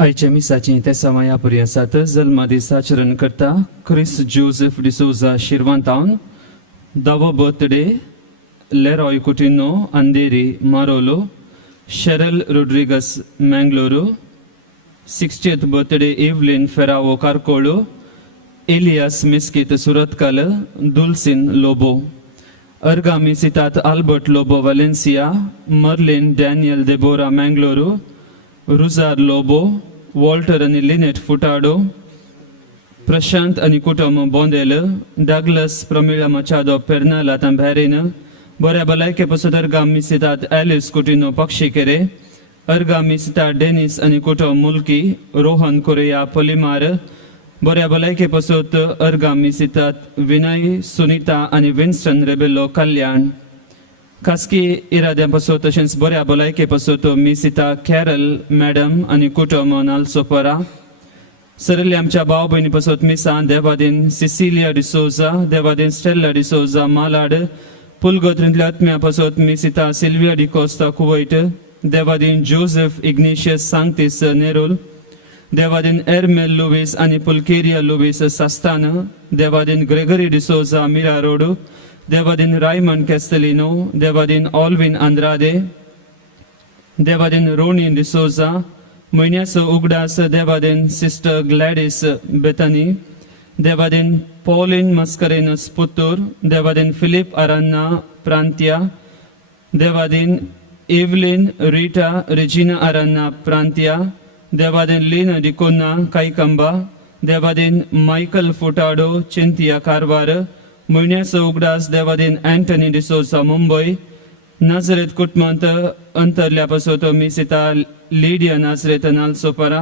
आयच्या मिसाची ते समया पर्यंत जल्मा दिसाचरण करता क्रिस जोसेफ डिसोजा शिरवांतावन दावो बर्थडे लेरॉय कुटिनो अंधेरी मारोलो Sheryl Rodrigues Mangaluru 60th birthday Evelyn Ferrao कार्कोलो Elias Miskith Surathkal Dulcine Lobo अर्गामी सितात Albert Lobo Valencia Merlin Daniel Deborah Mangaluru रुजार लोबो वॉल्टर आणि लिनेट फुटाडो प्रशांत आणि कुटुंब बोंदेल डगलस प्रमिला मचादो पेर्नाला तंभेरिन बऱ्या भलायके पासून अर्गामी सितात एलिस कुटिनो पक्षीकेरे अर्गामी सितात डेनिस आणि कुटुंब मुलकी रोहन कोरिया पोलिमार बऱ्या भलायके पासून अर्गामी सितात विनय सुनीता आणि विन्स्टन रेबेलो कल्याण खासगी इराद्यांपासून तशेंच बऱ्या भलायके पासून मिसिता कॅरल मॅडम आणि कुटुंब नाल्सोपरा सरली आमच्या भाव भयणी पासून मिसा देवादीन सिसिलिया डिसोजा देवादीन स्टेल्ला डिसोजा मालाड पुलगोत्रींतल्या आत्म्या पासून मिसिता सिल्विया डिकोस्ता कुवैट देवादीन जोसेफ इग्निशियस सांगतीस नेरुल देवादीन एर्मेल लुईस आणि पुलकेरिया लुईस सास्तान देवादीन ग्रेगरी डिसोजा मिरा रोड देवादीन रायमंड कॅस्टेलिनो देवादीन ऑल्विन आंद्रादे देवादीन रोनिन डिसोजा महिन्यास उगडास देवादीन सिस्टर ग्लॅडिस बेतनी देवादीन पॉलिन मस्करेनस पुत्तूर देवादीन फिलिप अरान्ना प्रांत्या देवादीन एवलिन रीटा रेजिना अरान्ना प्रांत्या देवादीन लीना डिकोना काईकंबा देवादीन मायकल फुटाडो चिंतिया कारवार महिन्यास उगडास देवादीन अँटनी डिसोजा मुंबई नाझरेत कुटुंबांत अंतरल्या पासून मिसिता लिडिया नाझरेत नाल्सोपरा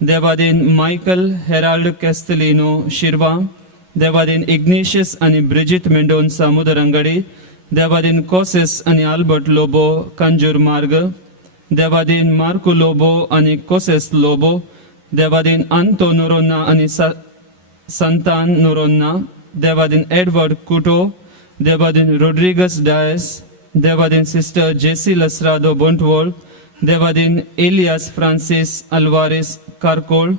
देवादीन मायकल हेराल्ड कॅस्टेलिनो शिरवा देवादीन इग्निशियस आणि ब्रिजिट मेंडोन्सा मुदरंगडी देवादीन कोसेस आणि आल्बर्ट लोबो कंजूर मार्ग देवादीन मार्को लोबो आणि कोसेस लोबो देवादीन अंतो नोरोना आणि संतान नोरोना देवादीन एडवर्ड कुटो देवादीन रोड्रिगस डायस देवादीन सिस्टर जेसी लसरादो बोंटवोल देवादीन एलियास फ्रांसिस अल्वारेस कारकोल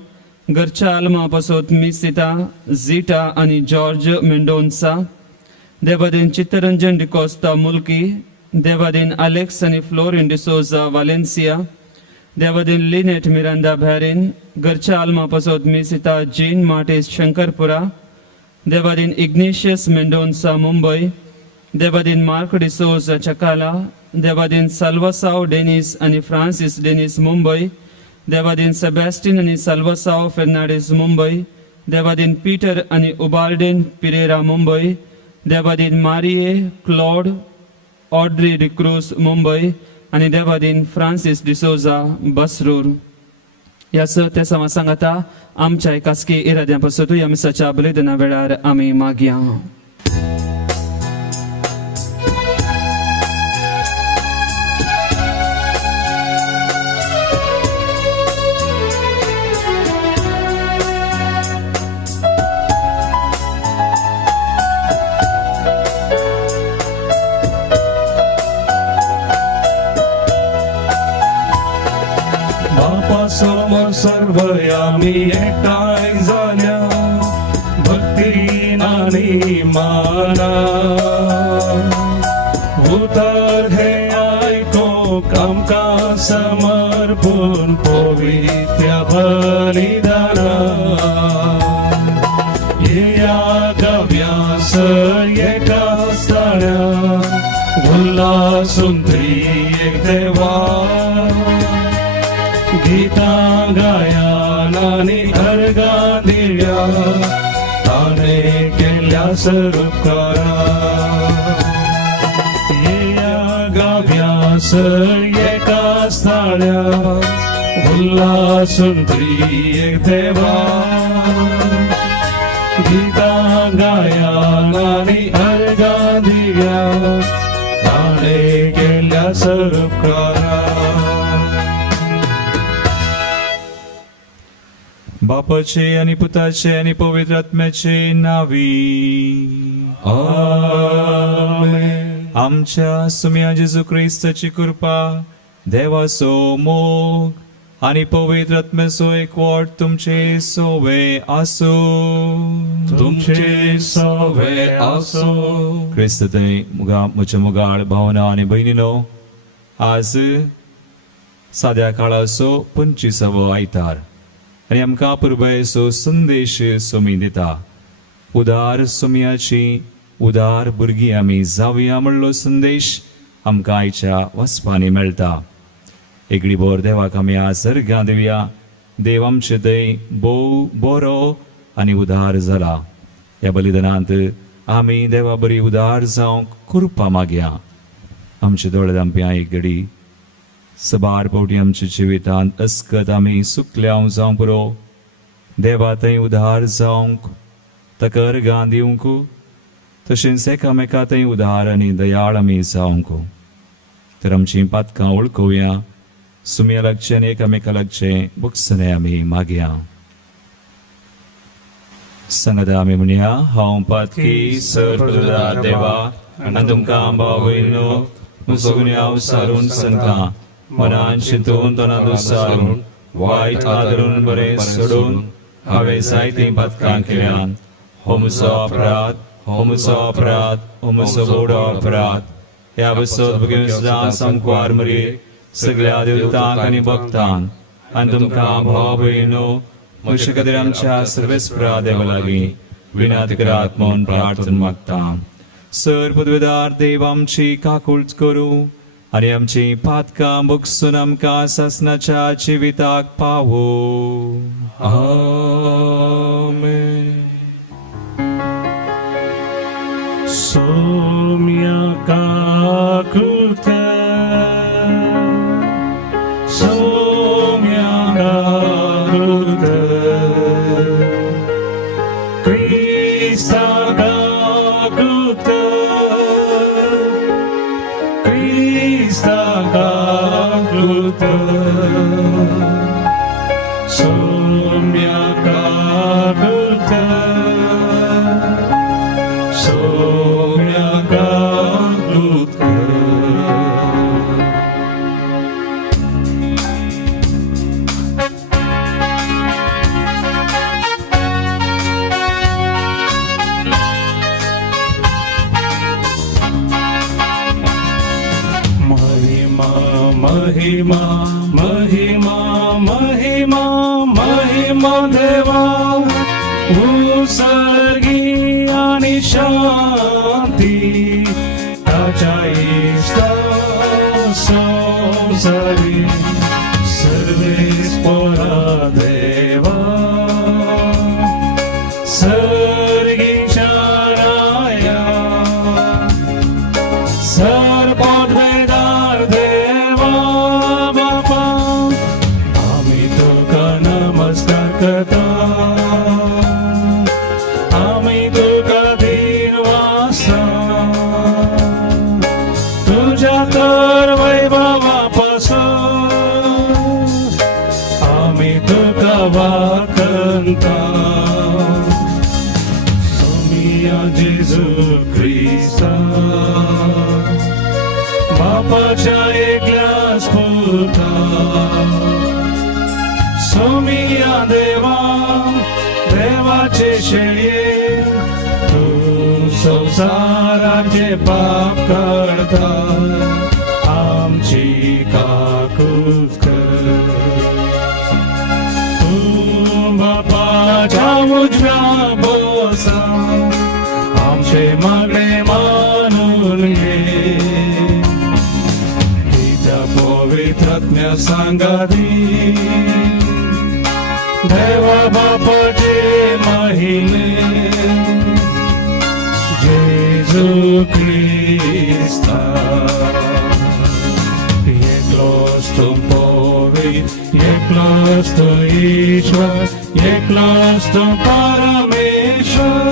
घरच्या आलमा पासून मिसिता झीटा आणि जॉर्ज मेंडोन्सा देवादीन चित्तरंजन डिकोस्ता मुलकी देवादीन अलेक्स आणि फ्लोरिन डिसोजा वालेन्सिया देवादीन लिनेट मिरांदा भॅरिन घरच्या आलमा पासून मिसिता जीन मार्टिस शंकरपुरा देवादीन इग्निशियस मेंडोन्सा मुंबई देवादीन मार्क डिसोजा चकाला देवादीन साल्वासाव डेनिस आणि फ्रांसिस डेनिस मुंबई देवादीन सेबॅस्टिन आणि साल्वासाव फेर्नांडिस मुंबई देवादीन पीटर आणि उबाल्डेन पिरेरा मुंबई देवादीन मारिये क्लॉड ऑड्री डिक्रूज मुंबई आणि देवादीन फ्रांसिस डिसोजा बसरूर यास ते समा सांगता आमच्या खासगी इराद्यांपासून या मिसाच्या बलिदाना वेळार आम्ही मागया समोर सर्व आम्ही एकटाय झाल्या भक्तीन आणि माना उतर हे ऐको कामका समर्पण पवित्र बलिदाना या गव्यास एका स्थळा उल्हासून एक देवा गीता गायानानी अर्गा दिल्या ताने केल्या सरुकारा या गाव्यास एका स्थळा उल्हासून एक देवा गीता गायानानी अर्गा दिल्या ताने केल्या सरुकारा बापाचे आणि पुताचे आणि पवित्र आत्म्याचे नावी आमेन. आमच्या सुम्या जेजू ख्रिस्ताची कृपा देवाचो मोग आणि पवित्र आत्म्याचो एकवट तुमचे सोवे आसो. तुमचे सवे असो. क्रिस्त म्हज्या मुगाळ भावना आनी भयणीनो, आज साद्या काळाचो 25वो आयतार आनी आमकां पुरबायचो संदेश सोमी दिता. उदार सोमयाची उदार भुरगीं आमी जावया म्हणलो संदेश आमकां आयच्या वचपांनी मेळटा. एकडी बोर देवाक आमी आज सर्गां दिवया. देव आमचे दय भोव बरो आनी उदार जाला. ह्या बलिदानांत आमी देवा बरी उदार जावंक कृपा मागया. आमचे दोळे धांप्या एक घडी सबार फावटी आमच्या जिवितांत अस्कत आमी सुकल्याव जावंक पुरो. देवा थंय उदार जावंक ताका अर्गां दिवंक, तशेंच एकामेका थंय उदार आनी दयाळ आमी जावंक. तर आमची पातकां वळखुया. सुमया लागचें आनी एकामेका लागचें बुकसने आमी मागया. सांगाता आमी म्हणया, हांव पातकी सर्वोदार देवा आनी तुमकां भाव भयणो म्हजो गुन्यांव सारून सांगता. मनान चिंतून तोंडांत विचारून वायट आदरून बरें सोडून हांवें जायतीं पातकां केल्यान. हो म्हजो अपराध, हो म्हजो अपराध, हो म्हजो व्हडलो अपराध. ह्या बसत बेगीन सुद्दां सामको मरी सगळ्या देवतांक आनी भक्तांक आनी तुमकां भाव भयणो म्हजे खातीर आमच्या सर्वेस्परा देवा लागीं विनंती करात म्हूण प्रार्थना मागता. सर पदवेदार देव आमची काकूळट करूं आनी आमची पातकां बुकसून आमकां सासणाच्या जिविताक पावो. आमेन. सोम्या काकुळट, सोम्या काकुळट, क्रिस्ता काकुळट, क्रिस्ता काकुळट, सोम्या काकुळट, सोम्या काकुळट. महिमा महिमा महिमा महिमा देवा उसर्गी आणि शांती ताच्या इष्टा संसारी सर्वेस परा देवा सर्गीच्या राया सर्वोद्वेदार देवा बापा आम्ही तुका नमस्कार करता. आम्ही तुका दिन वासा तुझ्या तर वैभवापासून आम्ही तुका वाकंता. सोमिया जेजू ख्रिस्ता बापाच्या एकल्या स्फुरता. सोमिया देवा देवाचे शेळये तू संसाराचे पाप करता. आमची काकूळट कर. तू बापाच्या उजव्या बोसा आमचे मागणे मानून घे. पवित्र आत्म्या सांगादी देवा बापाचे महिमे जेजू ख्रिस्ता. एकलोच तू पवित्र, एकलोच तू ईश्वर, एकलोच तू परमेश्वर.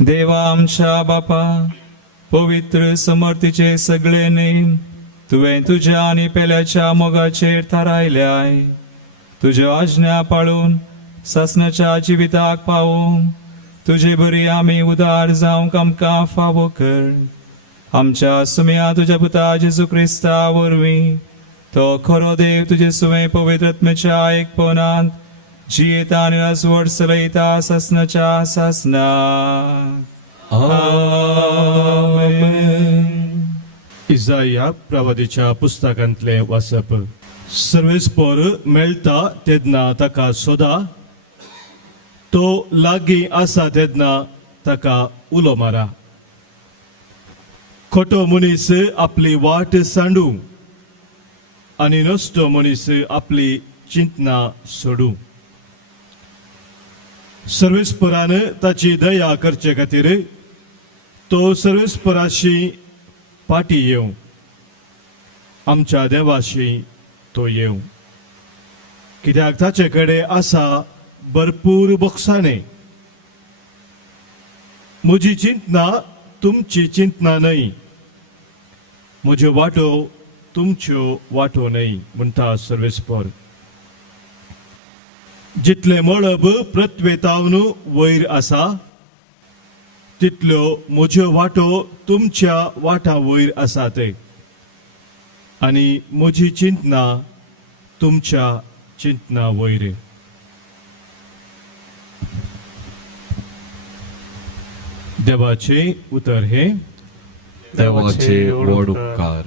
देवा आमच्या बापा, पवित्र समर्थीचे सगळे नेम तुवें तुज्या आनी पेल्याच्या मोगाचेर थारायल्याय. तुज्यो आज्ञा पाळून सासणाच्या जिविताक पावूंक तुजे बरी आमी उदार जावंक आमकां फावो कर. आमच्या सुम्या तुज्या पुता जेजू क्रिस्ता वरवीं तो खरो देव तुजे सुमे पवित्र आत्म्याच्या एकपणांत जियेता आनी राजवट चलयता सासणाच्या सासना. आमेन. इसाया प्रवादीच्या पुस्तकांतले वाचप. सर्वेस्पर मेळटा तेन्ना ताका सोदा, तो लागीं आसा तेन्ना ताका उलो मारा. खोटो मनीस आपली वाट सांडू आनी नश्टो मनीस आपली चिंतना सोडू. सर्वेस्परान ताची दया करचे खातीर तो सर्वेस्पराशी फाटी येवं. आमच्या देवाशी तो येवं. कित्याक ताचे कडेन आसा भरपूर बक्षाने. म्हजी चिंतना तुमची चिंतना न्हय, म्हज्यो वाटो तुमच्यो वाटो न्हय म्हणटा सर्वेस्पर. जितले मळब प्रत्वेतावन वयर आसा तितल्यो म्हज्यो वाटो तुमच्या वाटा वयर आसात आनी म्हजी चिंतना तुमच्या चिंतना वयर. देवाचे उतर हे देवाचे व्हड उपकार.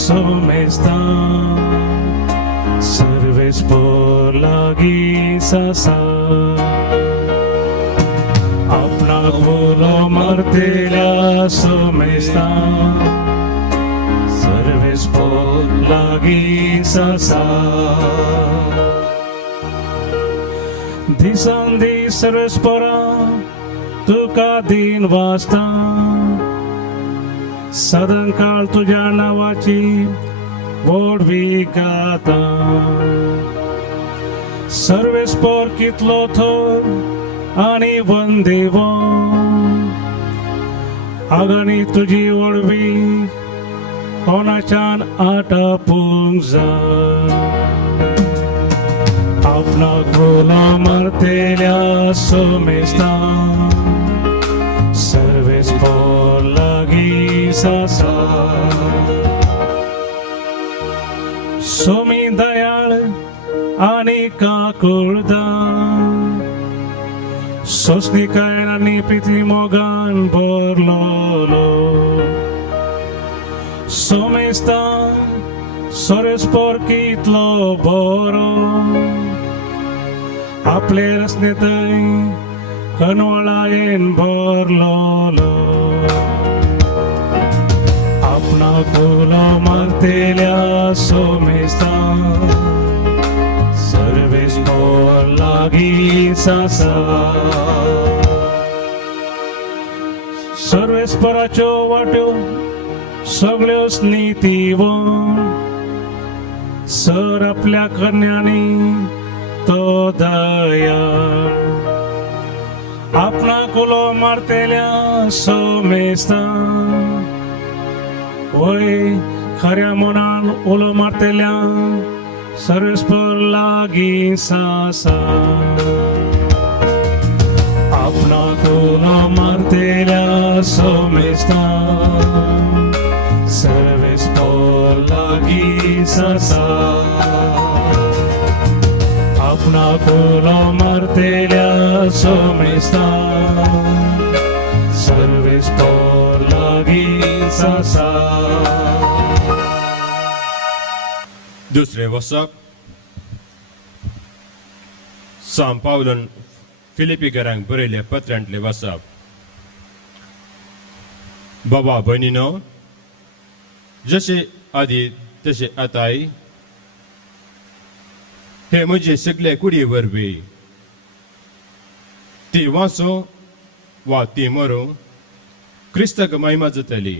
Somesta serves por la guisa अपना बोलो martela somesta serves por la guisa disandi serves pora tuka din vasta सदन काळ तुझ्या नावाची वडवी गाता. सर्वेस्पर कितलो थोर आनी वंदेव आगानी तुझी वडवी कोणाच्यान आटापूंक जाय. आपला गोला मारतेल्या सोमेस्ता सर्वेस्पर लागी सोमी दयाळ आणि काकुळदान सोसनिकाय आनी प्रीती मोगान भरलोलो. सोमेस्ता सर्वेस्पर कितलो बरो आपले रस्ते थंय कनवळायेन भरलोलो. अपना कोलो मारतेल्या सोमेस्ता सर्वेस्पर लागी सासा. सर्वेस्पराच्यो वाट्यो सगळ्यो नीतिवान सर आपल्या कन्यांनी तो दयाळ. अपना कोलो मारतेल्या सोमेस्ता वय खऱ्या मनान उलो मारतेल्या सर्वेस्पर लागी सासा. अपना कोलो मारतेल्या सोमेस्ता सर्वेस्पर लागी सासा. अपना कोलो मारतेल्या सोमेस्ता सर्वेस्पर लागी सासा. दुसरे वचप सांत पावलन फिलिपिकरांक बरयल्या पत्रांतले वचप. बाबा भयणीनो, जशे आदी तशे आताय हे म्हजे सगळे कुडी वरवीं ती वाचो वा ती मरो क्रिस्ताक महिमा जातली.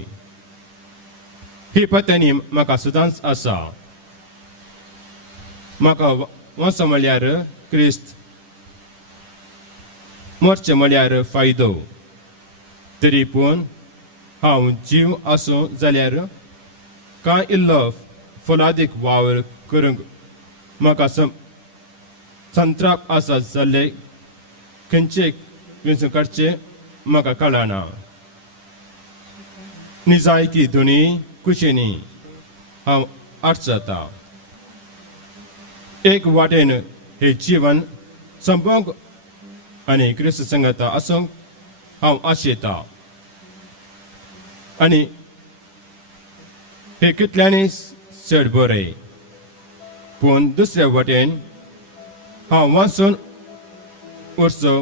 ही पत्नी म्हाका सदांच आसा. म्हाका वचो म्हळ्यार क्रिस्त, मरचें म्हळ्यार फायदो. तरी पूण हांव जीव आसूं जाल्यार कांय इल्लो फलादीक वावर करूंक म्हाका संत्राप आसा जाल्यार खंयचे करचें म्हाका कळना. निजायकी दोनी कुशींनी हांव आडचता. एक वाटेन हे जीवन संपोवंक आनी क्रिस्त संगता आसूंक हांव आशेता. आनी हे कितल्यानी चड बरें. पूण दुसऱ्या वाटेन हांव वाचून वचो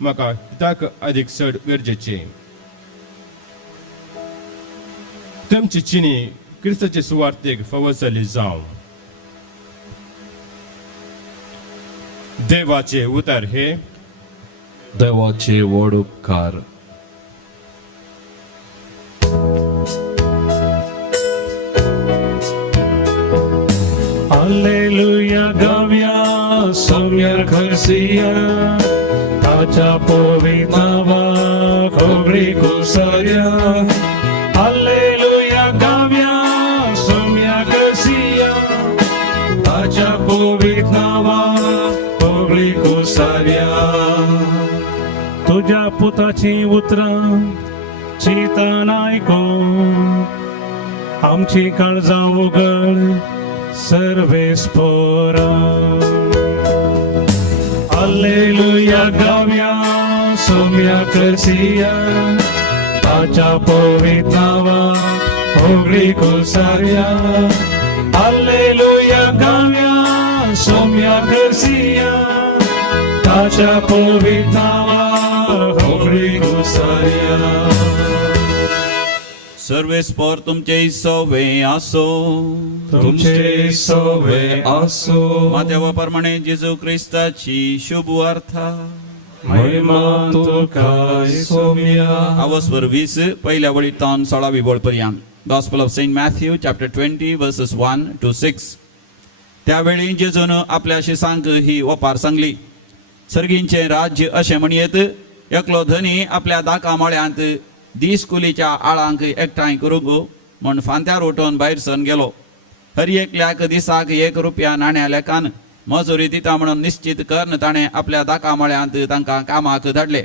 म्हाका हिताक अदीक चड गरजेचें. तुमची चिनी क्रिस्ताचे सुवार्थेक फावो जाली जावं. देवाचे उतर हे देवाचे व्हड उपकार. Alleluia gavia somyar khasiya tacha povitava khogri kusarya. Alleluia gavia somyar khasiya tacha povitava khogri kusarya. तुझ्या पुताची उतरां चितान आयकून आमची काळजां उगड सर्वेस्पोरा. Alleluia gavia somia crisia tacha povitava ogri kusaria. Alleluia gavia somia crisia tacha povitava ogri kusaria. सर्वेस्पोर तुमचे सोवे आसो. तुमचे सोवे आसो. मातेवा प्रमाणे जेजू क्रिस्ताची शुभ वार्ता. महिमा तुका सोम्या. आवस्वर 20 पहिल्या वळींतल्यान 16वी वळ पर्यंत. Gospel of saint Matthew chapter 20 verses 1 to 6. त्यावेळी जेजून आपल्या शिसांक ही ओपार सांगली. सर्गींचे राज्य अशें म्हणयत एकलो धनी आपल्या दाका मळ्यांत दीस कुलीच्या आळांक एकठांय करूंक म्हण फांत्यार उठोवन भायर सरून गेलो. हर एकल्याक दिसाक 1 रुपया नाण्या लेखान मजुरी दिता म्हणून निश्चित करून ताणें आपल्या दाका मळ्यांत तांकां कामाक धाडले.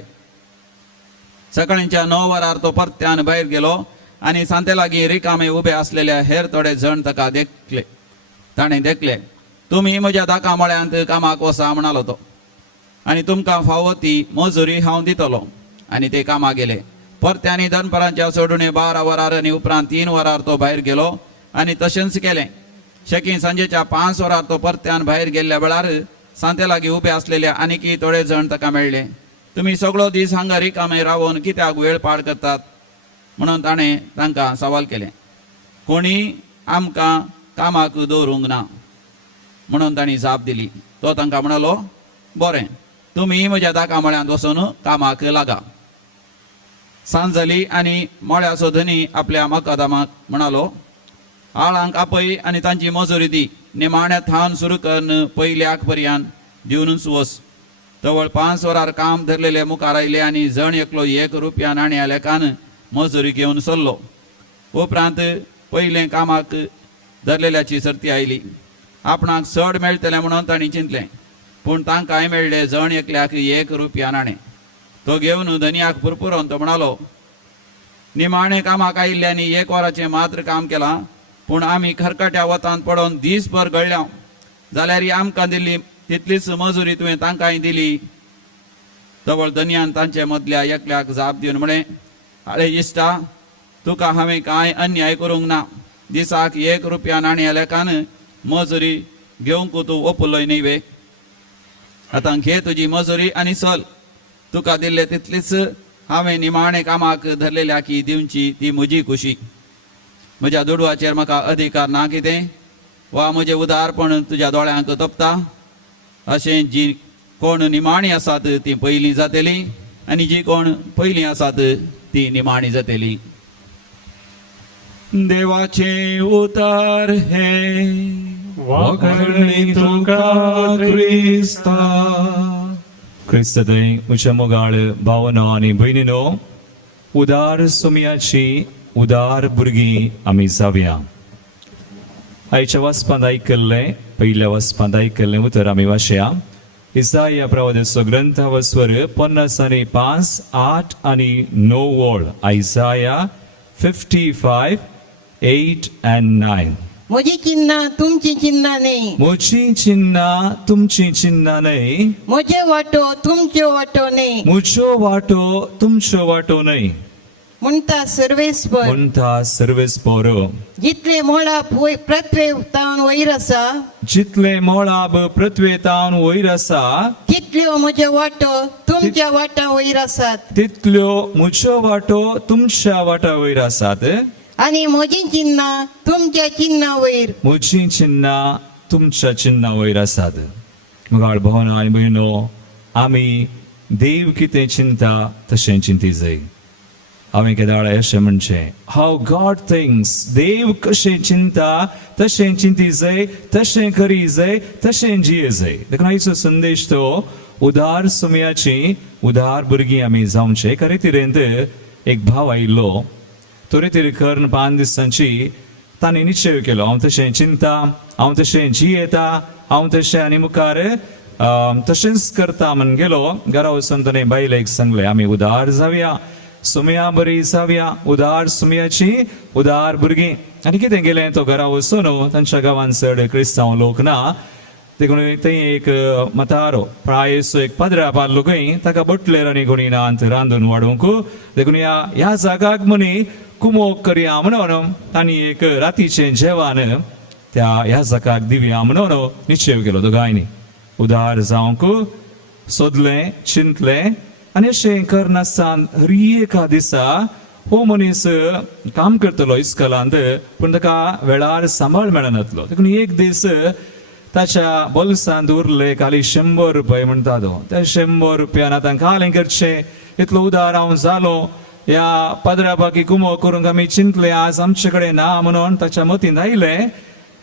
सकाळींच्या 9 वरार तो परत्यान भायर गेलो आनी सांते लागीं रिकामे उबे आसलेल्या हेर थोडे जण ताका देखले. ताणें देखले, तुमी म्हज्या दाका मळ्यांत कामाक वसा म्हणालो तो, आनी तुमकां फावो ती मजुरी हांव दितलो. आनी ते कामाक गेले. परत्यांनी दनपरांच्या सोडून 12 वरार आनी उपरांत 3 वरार तो भायर गेलो आनी तशेंच केलें. शेकी सांजेच्या 5 वरार तो परत्यान भायर गेल्ल्या वेळार सांते लागीं उबे आसलेले आनीकय थोडे जण ताका मेळ्ळे. तुमी सगळो दीस हांगा रिकामे रावून कित्याक वेळ पाड करतात म्हणून ताणें तांकां सवाल केलें. कोणी आमकां कामाक दवरूंक ना म्हणून तांणी जाप दिली. तो तांकां म्हणलो, बरें, तुमी म्हज्या दाका मळ्यांत वचून कामाक लागा. सांज जाली आनी मळ्याचो धनी आपल्या मकादामाक म्हणालो, आळांक आपय आनी तांची मजुरी दी. निमाण्या थावन सुरू करून पयल्याक पर्यंत दिवनूच वच. तवळ 5 वरार काम धरलेले मुखार आयले आनी जण एकलो 1 रुपया नाण्या लेखान मजुरी घेवन सरलो. उपरांत पयले कामाक धरलेल्याची सर्ती आयली. आपणाक चड मेळटलें म्हणून तांणी चिंतलें, पूण तांकांय मेळ्ळे जण एकल्याक 1 रुपया नाणें. तो घेवन धनियाक पुरपुरोवन तो म्हणालो, निमाणे कामाक आयिल्ल्यांनी 1 वराचें मात्र काम केलां, पूण आमी खरकट्या वतांत पडोवन दीसभर गळ्ळ्या. जाल्यार आमकां दिल्ली तितलीच मजुरी तुवें तांकांय दिली. तवळ धनियान तांचे मदल्या एकल्याक जाप दिवन म्हळें, आळे इश्टा, तुका हांवें कांय अन्याय करूंक ना. दिसाक 1 रुपया नाण्या लेखान मजुरी घेवंक तूं ओपुलोय न्हय. आतां घे तुजी मजुरी आनी चल. तुका दिल्ले तितलीच हांवें निमाणे कामाक धरलेल्या की दिवची ती म्हजी खुशी. म्हज्या दुडवाचेर म्हाका अधिकार ना कितें, वा म्हजें उदारपण तुज्या दोळ्यांक तपता. अशें जी कोण निमाणी आसात ती पयलीं जातली आनी जी कोण पयलीं आसात ती निमाणी जातली. देवाचे उतार हे वाखडणी तुका क्रिस्ता. क्रिस्तदय म्हज्या मोगाळ भावनो आनी भयणीनो, उदार सुमयाची उदार भुरगीं आमी जावया. आयच्या वचपांत आयकल्ले, पयल्या वचपांत आयकल्लें उतर आमी वाचया. इसाया प्रवादीचो ग्रंथ वस्वर 55, 8 आनी 9 वळ. आयसाया 55, 8 and 9. म्हजी चिन्ह तुमची चिन्ह न्ही, म्हजी चिन्ह तुमची चिन्ह न्हय, म्हजे वाटो तुमच्यो वाटो न्ही, म्हजो वाटो तुमचो वाटो न्हय, म्हणटा सर्वेस्पर. म्हणटा सर्वेस्पर. जितले मोळाप प्रत्वेतावन वयर आसा, जितले मोळाब पृथ्वेतावन वयर आसा, तितल्यो म्हजे वाटो तुमच्या वाटा वयर आसात, तितल्यो म्हजो वाटो तुमच्या वाटा वयर आसात, आनी म्हजी चिन्ह तुमच्या चिन्हा वयर. म्हजी चिन्ह तुमच्या चिन्हा वयर आसात. मोगाळ भावना आनी भयणो, आमी देव कितें चिंता तशें चिंती जाय. हांवें केदाळ अशें म्हणचें, हाव गॉड थिंक्स, देव कशें चिंता तशें चिंती जाय, तशें करी जाय, तशें जिये जाय. देखून आयचो संदेश तो उदार सुमयाची उदार भुरगीं आमी जावचे. खरे तरेंत एक भाव आयिल्लो, तोरे तरी कर्ण 5 दिसांची ताणें निश्चय केलो, हांव तशें चिंता, हांव तशें जियेता, हांव तशें आनी मुखार तशेंच करता म्हण गेलो. घरा वचून ताणें बायलेक सांगलें, आमी उदार जावया, सुमया बरी जावया, उदार सुमयाची उदार भुरगीं. आनी कितें केलें, तो घरा वचून तांच्या गांवांत चड क्रिस्तांव लोक ना, देखून थंय एक मतारो प्रायेचो एक 15 पालो खंय ताका बटलेर आनी कोणी ना रांदून वाडूंक. देखून ह्या जागाक म्हणी कुमोक करया म्हणून तांणी एक रातीचें जेवण ह्या जागाक दिवया म्हणून निश्चय केलो. दोगांयनी उदार जावंक सोदलें, चिंतलें, आनी अशें करनासतना हरी एका दिसा हो मनीस काम करतलो इस्कॉलांत, पूण ताका वेळार सांबाळ मेळनासलो. देखून एक दीस ताच्या बोल्सांत उरले खाली 100 रुपया म्हणटा तो. त्या 100 रुपयान आतां कालें करचें, इतलो उदार हांव जालो, ह्या 15 पाकी कुमो करूंक आमी चिंतले, आज आमचे कडेन ना म्हणून ताच्या मतींत आयलें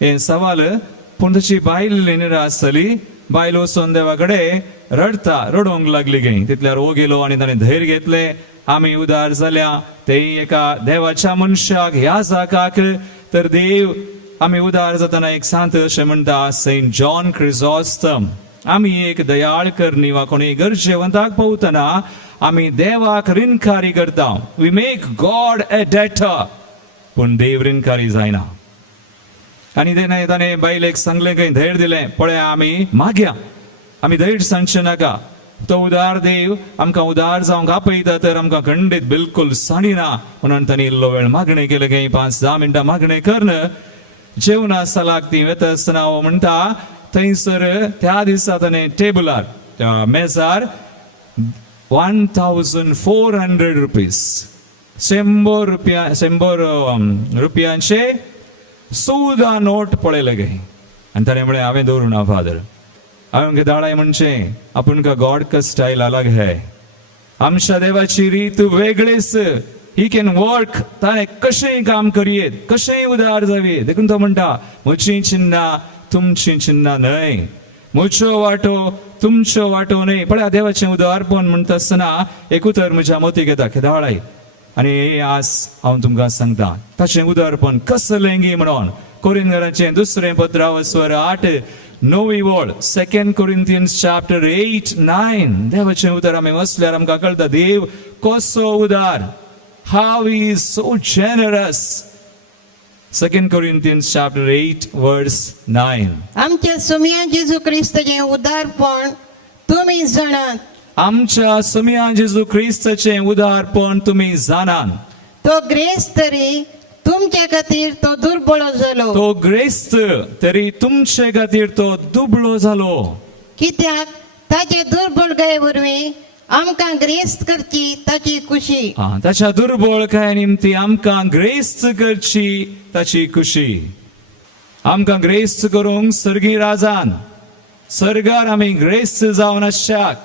हें सवाल. पूण ताची बायल निराश जाली. बायल वचून देवा कडेन रडोंक लागली गे. तितल्यार हो गेलो आनी ताणें धैर्य घेतलें, आमी उदार जाल्या. ते एका देवाच्या मनशाक ह्या जागाक तर देव आमी उदार जातना एक सांत अशें म्हणटा, सेंट जॉन क्रिसॉस्टम, आमी एक दयाळकर्णी वा कोणी गरजेवंताक पावतना आमी देवाक रिणकारी करता. वी मेक गॉड अ डेटर, पूण देव रिणकारी जायना. आनी ताणें बायलेक सांगलें, खंय धैर्य दिलें, पळय आमी मागया, आमी धैर्य सांगचें नाका. तो उदार देव आमकां उदार जावंक आपयता तर आमकां खंडीत बिलकुल साडिना. म्हणून तांणी इल्लो वेळ मागणें केलें, खंय 5-10 मिनटां मागणें करन जेवणा सालाक ती वेता आसतना हो म्हणटा, थंयसर त्या दिसा ताणें टेबलार मेजार 1400 रुपीज 100 रुपयांचे सुद्दां नोट पळयले गे. आनी ताणें म्हळें, हांवें दवरूं ना फादर, हांवें दाळाय म्हणचें, आपूण का गॉड का स्टायल अलग है, आमच्या देवाची रीत वेगळीच. ही कॅन वर्क, ताणें कशेंय काम करियेत, कशेंय उदार जावेत. देखून तो म्हणटा, म्हजी चिन्ह तुमची चिन्ह न्हय, म्हजो वाटो तुमचो वाटो न्हय. पळय देवाचें उदारपण म्हणटा आसतना एक उतर म्हज्या मतीक येता, केदाळाय, आनी आज हांव तुमकां सांगता ताचें उदारपण कसलें गी म्हणून. कोरिंथीयांचें 2 पत्र वस्वर 8-9 वळ. 2 Corinthians chapter 8-9 देवाचें उदार आमी वाचल्यार आमकां कळटा, देव कसो उदार, how he is so generous. 2 Corinthians chapter 8 verse 9. आमच्या सुमया जेजू क्रिस्ताचें उदारपण तुमी जाणात. आमच्या सुमया जेजू क्रिस्ताचें उदारपण तुमी जाणात. तो ग्रेस्त तरी तुमच्या खातीर तो दुर्बळ जालो. तो ग्रेस्त तरी तुमचे खातीर तो दुबळो जालो. कित्याक ताचे दुर्बळकाये वरवीं आमकां ग्रेस्त करची ताची खुशी. ताच्या दुर्बळकाये निमती आमकां ग्रेस्त करची ताची खुशी. आमकां ग्रेस्त करूंक सर्गी राजान सर्गार आमी ग्रेस्त जावन आसच्याक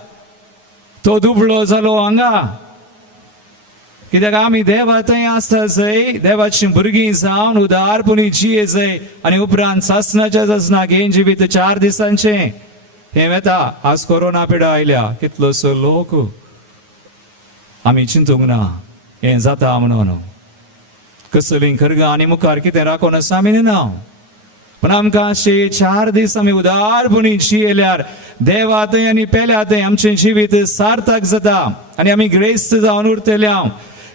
तो दुबळो जालो हांगा. कित्याक आमी देवा थंय आसता जंय देवाची भुरगीं जावन उदारपणी जिये जंय आनी उपरांत सासणाच्या ससनाक हें जिवीत 4 दिसांचें हें वेता. आज कोरोना पिडा आयल्या कितलोसो लोक आमी चिंतूंक ना हें जाता म्हणून कसलीं खरगां आनी मुखार कितें राखून आसा आमी ना. पण आमकां अशे 4 दीस आमी उदारपणी जियेल्यार देवा थंय आनी पेल्या थंय आमचें जिवीत सार्थक जाता आनी आमी ग्रेस्त जावन उरतल्या.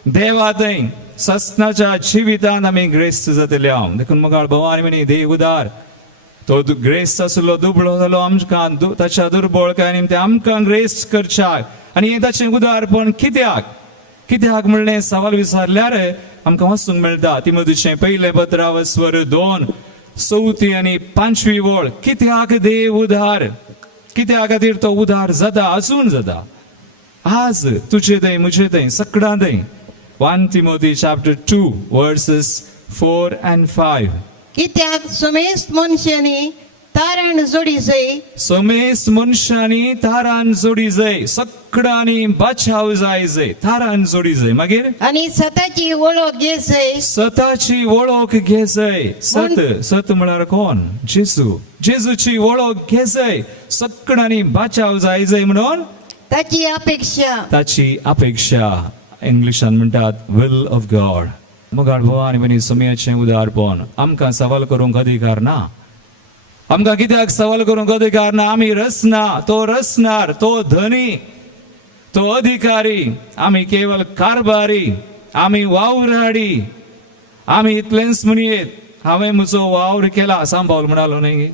देवा थंय ससनाच्या जिवितांत आमी ग्रेस्त जातल्या. देखून मुखार भवानी म्हणी देव उदार तो ग्रेस्त आसलो दुबळो जालो आमकां ताच्या दुर्बळकाय निमते आमकां ग्रेस्त करच्याक आनी हें ताचें उदारपण कित्याक म्हणलें सवाल विचारल्यार आमकां वाचूंक मेळटा. तिमोथेचें पयलें पत्र स्वर 2 4 आनी 5 वळ. कित्याक देव उदार, कित्या खातीर तो उदार जाता, अजून जाता आज तुजे थंय म्हजे थंय सगळ्यां थंय. 1 Timothy chapter 2 verses 4 and 5. कित्याक समेस्त मनशांनी तारण जोडी जंय समेस्त मनशांनी तारान जोडी जाय, सगळ्यांनी बाचाव जाय जंय तारान जोडी जाय. मागीर आनी स्वताची वळख घे जंय स्वताची वळख घे जाय. सत म्हळ्यार कोण? जेजूची वळख घे जाय, सगळ्यांनी बाचाव जाय जंय म्हणून ताची अपेक्षा इंग्लिशान म्हणटात विल ऑफ गॉड. मुखार भवानी म्हणी समयाचें उदारपण आमकां सवाल करूंक अधिकार ना. आमकां कित्याक सवाल करूंक अधिकार ना? आमी रचना, तो रचणार, तो धनी, तो अधिकारी, आमी केवळ कारभारी, आमी वावराडी, आमी इतलेंच म्हणयेत. हांवें म्हजो वावर केला सांबाळ म्हणालो न्ही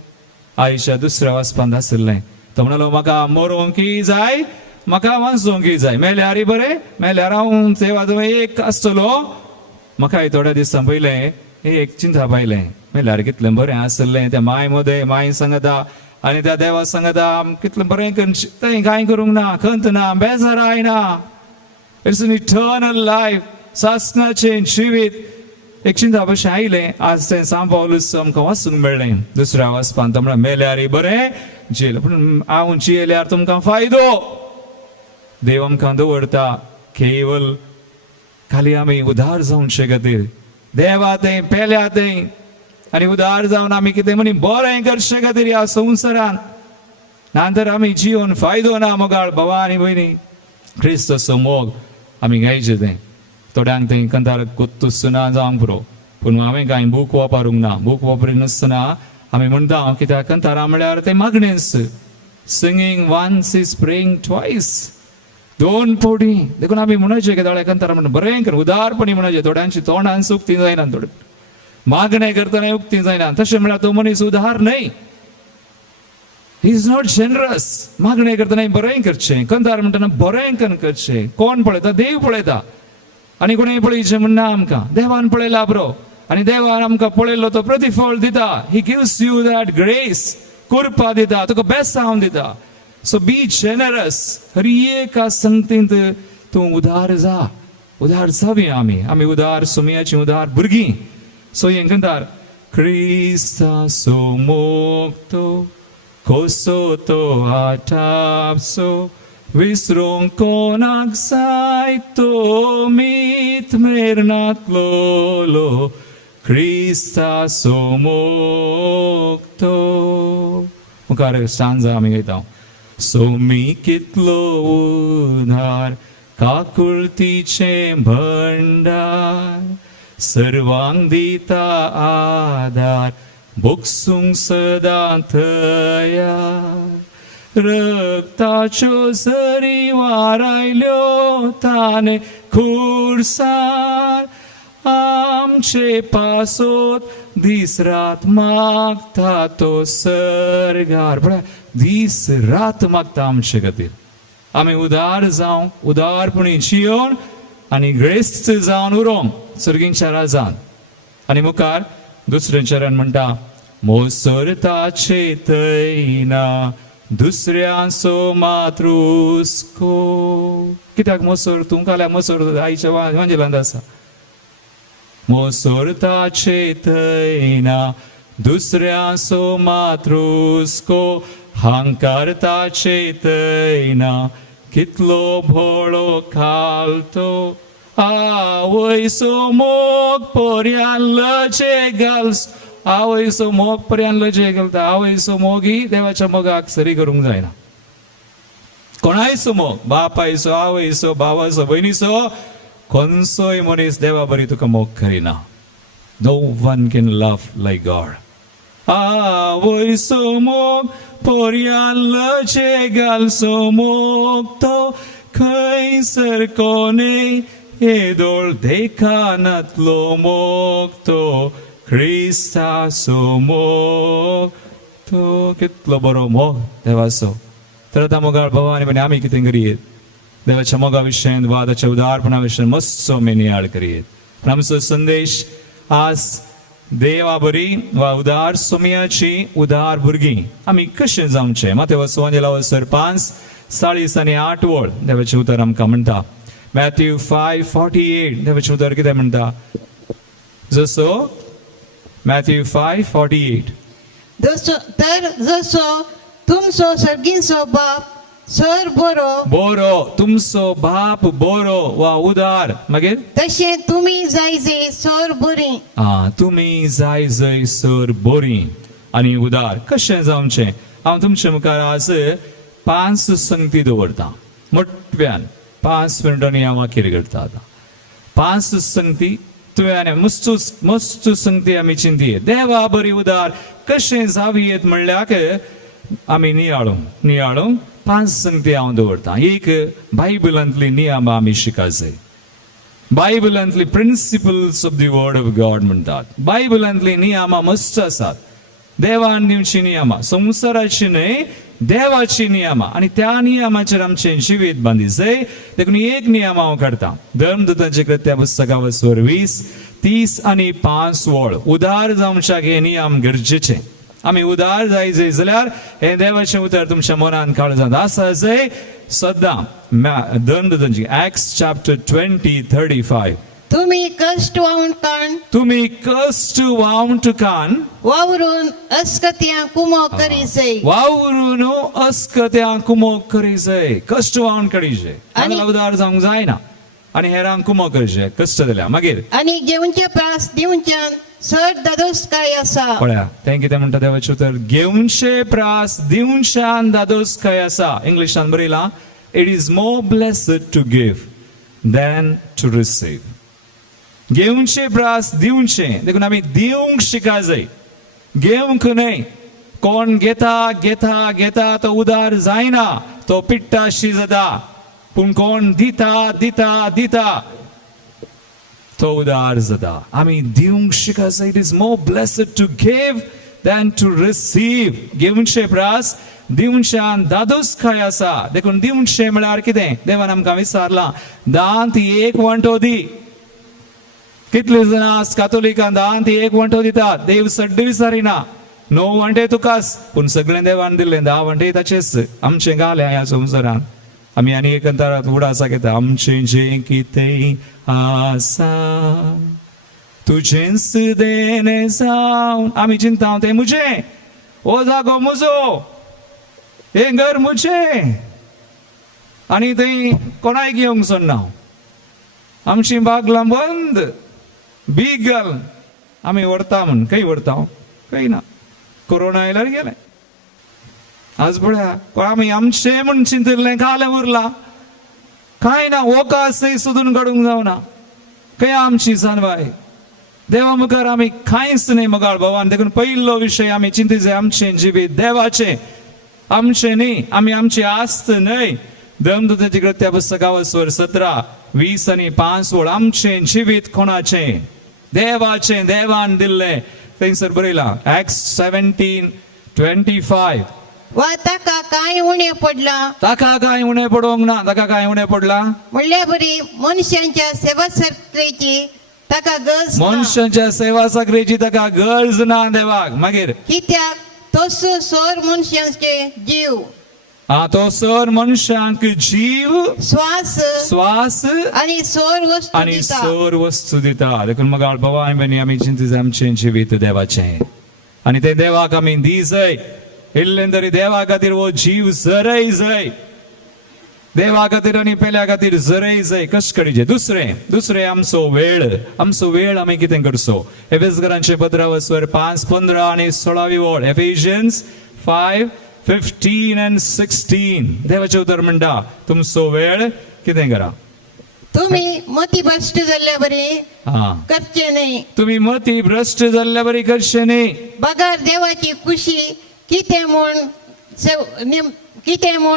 आईच्या दुसऱ्या वाचपांत आसलें. तो म्हणालो म्हाका मरोवंकय जाय, म्हाका वाचोवंकय जाय, मेल्यारय बरें, मेल्यार हांव देवा एक आसतलो. म्हाकाय थोड्या दिसां पयलें एक चिंता पायलें, मेल्यार कितलें बरें आसलें. त्या माय सांगता आनी त्या देवा सांगता कितलें बरें तें कांय करूंक ना, खंत ना, बेजार आयना. इट्स एन इटर्नल लायफ, सासणाचें जिवीत एक चिंता भशेन आयलें. आज तें सांबाळूच आमकां वाचूंक मेळ्ळें. दुसऱ्या वाचपान तो म्हणल्यार मेल्यारय बरें, जियेलें पूण हांव जियेल्यार तुमकां फायदो. देव आमकां दवरता केवळ खाली आमी उदार जावचे खातीर देवा थंय पेल्या थंय आनी उदार जावन आमी कितें म्हणी बरें करचे खातीर ह्या संवसारान. नातर आमी जिवन फायदो ना. मोगाळ भावा आनी भयणी, क्रिस्ताचो मोग आमी गायचे थंय. थोड्यांक थंय कंतार कोत्तुसना जावंक पुरो, पूण हांवें कांय बूक वापरूंक ना. बूक वापरी नासतना आमी म्हणटा कित्याक कंतारा म्हळ्यार तें मागणेंच. Singing once is praying twice, 2 फावटी. देखून आमी म्हणचे की थोड्या कंतारा म्हणटा बरें कर, उदारपणी म्हणचे. थोड्यांची तोंडान उक्ती जायना, थोडे मागणें करतना उक्ती जायना. तशें म्हळ्यार तो मनीस उदार न्हय, ही इज नॉट जनरस. मागणें करतना बरें करचें, कंतार म्हणटना बरें करून करचें. कोण पळयता? देव पळयता. आनी कोणें पळयचें म्हणना आमकां, देवान पळयला बरो आनी देवान आमकां पळयल्लो तो प्रतिफळ दिता. He gives you that grace, कृपा दिता, तुका बेसांव दिता. सो बी जेनरस. हर एका संगतींत तूं उदार जा. उदार जावी आमी उदार सुमयाची उदार भुरगीं. सो हें कंतार क्रिस्ताचो मोग तो कसो तो आटापसो, विसरूंक कोणाक जाय तो मीत मेरनातलो क्रिस्ताचो मोग तो. मुखार स्टांजा आमी गायता. सो मी कितलो उदार, काकुळतीचें भंडार, सर्वांक दिता आदार, बोगसूंक सदां तयार. रक्ताच्यो झरी वारायल्यो ताणे खुर्सार, आमचे पासोत दीस रात मागता तो सरगार. दीस रात मागता आमचे खातीर. आमी उदार जावं, उदारपणी जियोन आनी ग्रेस्त जावन उरोंक सर्गींच्या राजान. आनी मुखार दुसरें चरण म्हणटा मोसोरताचे तैना दुसऱ्याचो मातृस्को. कित्याक मोसोर? तूं काल्या मोसोर आईच्या वांजेलांत आसा. मोसोरताचे तैना दुसऱ्याचो मातृस्को, हांकारताचे तैना कितलो भोळो खालतो, आवयसो मोग पर्यान लजे घाल्स आवयसो मोग पर्यान लजे घालता आवयसो मोग ही देवाच्या मोगाक सरी करूंक जायना कोणायचो मोग बापायचो आवयचो भावाचो भयणीचो खंयचोय मनीस देवा बरी तुका मोग करिना no one can love like God आवयसो मोग पर्यान लजे घालसो मोग तो खंयसर कोणे येदोळ देखानातलो मोग तो क्रिस्ताचो मोग तो कितलो बरो मोग देवाचो तर आता मोगाळ भवानी म्हणे आम्ही कितें करियेत देवाच्या मोगा विशयन वादाच्या उदारपणा विशयन मस्सो आमी नियाळ करियेत पण आमचो संदेश आज देवा बरी वा उदार सोमयाची उदार भुरगीं आमी कशें जावचें मातेव सुवांजेला 5:40-8 वळ देवाचें उतर आमकां म्हणटा मॅथ्यू 5:48 देवाचें उतर कितें म्हणटा जसो मॅथ्यू 5:48 जसो तुमचो सर्गीचो बाप सर बरो बोरो तुमचो बाप बोरो वा उदार मागीर तशें तुमी जायजे सर बरी तुमी जाय जय सर बोरी आनी उदार कशें जावचें हांव तुमचे मुखार आज 5 संगती दवरता मोठ्यान 5 मिनटांनी हांव कितें करता आतां 5 संगती तुवें मस्त संगती आमी चिंतियेत देवा बरी उदार कशें जावयेत म्हणल्यार आमी नियाळूंक 5 संगती हांव दवरता एक बायबलांतली नियम आमी शिकूंक जाय बायबलांतली principles of the word of God म्हणटात बायबलांतली नियमां मस्त आसात देवान दिवची नियमां संवसाराची न्हय देवाची नियमां आनी त्या नियमाचेर आमचें जिवीत बांदी जाय देखून एक नियम हांव काडटा धर्मदूतांचे कृत्या पुस्तकावर 20:30 आनी 5 वळ उदार जावच्याक हे नियम गरजेचे आमी उदार जाय जाल्यार हे देवाचें उतर तुमच्या मनान काळजांत आसा जाय सद्दां धर्मदूतांची Acts chapter 20:35 तुमी कश्ट वाहून कान वावरून अस्कत्यां कुमो करी जाय वावरून अस्कत्यां कुमो करी जाय कश्ट वाहून काडीचे नाजाल्यार उदार जावंक जायना आनी हेरांक कुमो करचे कश्ट जाल्यार मागीर आनी घेवचे प्रास दिवच्यान सर दादोसकाय आसा पळया तें कितें म्हणटा देवाचें उतर घेवचे प्रास दिवच्यान दादोसकाय आसा इंग्लिशान बरयलां it is more blessed to give than to receive घेवचे प्रास दिवचे देखून आमी दिवंक शिका जाय घेवंक न्हय कोण घेता तो उदार जायना तो पिट्टाशी जाता पूण कोण दिता तो उदार जाता आमी दिवंक शिका जाय it is more blessed to give than to receive घेवचे प्रास दिवच्यान दादोसकाय आसा देखून दिवचे म्हळ्यार कितें देवान आमकां विचारलां दान ती एक वंटो दी कितले जाणां कातोलिकान दान ती एक वंटो दितात देव सड्ड विचारिना 9 वंटे तुकास पूण सगळें देवान दिल्लें 10 वंटे ताचेच आमचें घालें ह्या संवसारांत आमी आनी एक अंतरांत उडासा घेता आमचें जें कितें आसा तुजेंच देणें जावन आमी चिंता तें मुजें हो जागो म्हजो हें घर मुजें आनी थंय कोणाय घेवंक सोदना आमची बागलां बंद बीग घाल आमी व्हरता म्हण खंय व्हरता खंय ना कोरोना आयल्यार गेलें आज पळया आमी आमचें म्हण चिंतिल्लें कालें उरलां कांय ना वोकास थंय सोदून काडूंक जावना खंय आमची जानवाय देवा मुखार आमी कांयच न्हय मोगाळ भवान देखून पयलो विशय आमी चिंती जाय आमचें जिवीत देवाचें आमचें न्ही आमी आमची आस्त न्हय धर्मदूतांची कृत्या पुस्तकावर 17:20 आनी 5 वळ आमचें जिवीत कोणाचें देवाचें देवान दिल्लें थंयसर बरयलां Acts 17:25 वा ताका कांय उणें पडलां ताका कांय उणें पडोंक ना ताका कांय उणें पडलां म्हणल्यार बरी मनशांच्या सेवा सर्तीची ताका गरज ना. मनशांच्या सेवा साकरेची ताका गरज ना देवाक मागीर कित्याक तसो सोर मनशांचे जीव तो सर मनशांक जीव स्वास आनी सोर वस्तू दिता देखून मोगाळ भवानी बेनी आमी चिंती आमचें जिवीत देवाचें आनी तें देवाक आमी दी जाय इल्लें तरी देवा खातीर वो जीव जरय जाय देवा खातीर आनी पेल्या खातीर जरय जाय कश्ट दुसरे आमचो वेळ आमी कितें करचो. एफेसकारांचे पत्र वचवर 5:15 आनी 16 वळ. एफिशियन्स 5:15 and 16. देवाचे उतर म्हणटा तुमचो वेळ कितें करा. तुम्ही मती भ्रष्ट जाल्ल्या बरे हा, करचे नाही. तुम्ही मती भ्रष्ट जाल्ल्या बरी करचे न्ही. बगार देवाची खुशी कितें म्हूण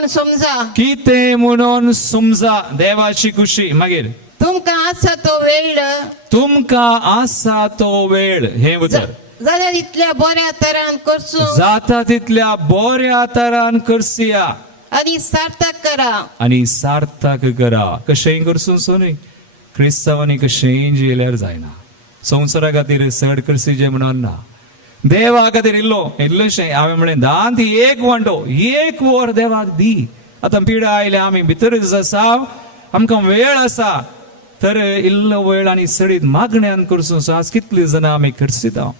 समजा. कितें म्हणून समजा देवाची खुशी. मागीर तुमकां आसा तो वेळ तुमकां आसा तो वेळ. हे उतर जाल्यार इतल्या बऱ्या तरान करचो जाता तितल्या बऱ्या तरान करसिया आनी सार्थक करा. आणि सार्थक करा. कशेंय करसून सो न्ही. क्रिस्तांवांनी कशेंय जियेल्यार जायना. संवसारा खातीर सड करसी म्हणून ना. देवा खातीर इल्लोशें हांवें म्हळें दान ती एक वंटो एक वर देवाक दी. आतां पिडा आयल्या आमी भितरच आसा, आमकां वेळ आसा तर इल्लो वेळ आनी सडीत मागण्यांत करसून सो. आज कितलीं जाणां आमी करसिता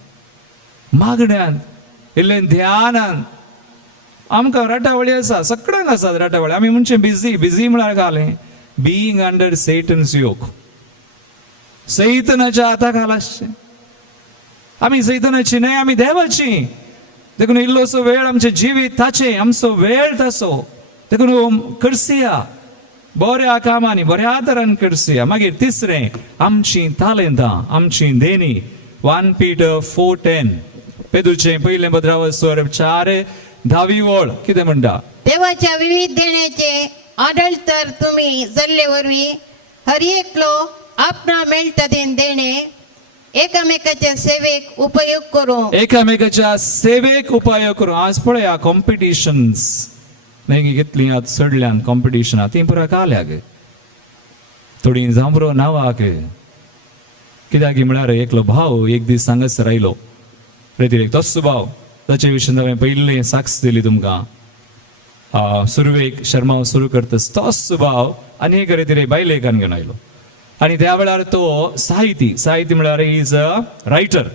मागण्यांत इल्लें ध्यानांत. आमकां रटावळी आसा, सगळ्यांक आसात रटावळी. आमी म्हणचे बिझी म्हळ्यार घालें बिईंग अंडर सेटन्स योक. सैतनाच्या हाताक आसचें. आमी सैतनाची न्हय, आमी देवाची. देखून इल्लोसो वेळ आमचे जिवीत ताचें, आमचो वेळ ताचो. देखून करसिया बऱ्या कामांनी बऱ्या तरान करसिया. मागीर तिसरें आमची तालेंतां आमची देणी. 1 Peter 4:10. पेदूचे पयलें पत्र वचोर 4:10 वळ कितें म्हणटा. देवाच्या विविध देण्याचे आढळतर तुम्ही जाल्ले वरवीं हर एकलो आपणा मेळटा तें देणे एकामेकाच्या सेवेक उपयोग करूं. एकामेकाच्या सेवेक उपयोग करूं. आज पळया कॉम्पिटिशन्स मागीर घेतलीं आज चडल्यान कॉम्पिटिशनां ती पुराय काल्याक थोडीं जांबरो नांवाक. कित्याक म्हळ्यार एकलो भाव एक दीस हांगासर आयलो रेतीर. तोच भाव ताचे विशीं हांवें पयलीं साक्ष दिली तुमकां. सुरवेक शर्मा सुरू करतस तोच भाव आनी एक रेतीर बायलेकान घेवन आयलो. आनी त्या वेळार तो साहिती म्हळ्यार इज अ रायटर.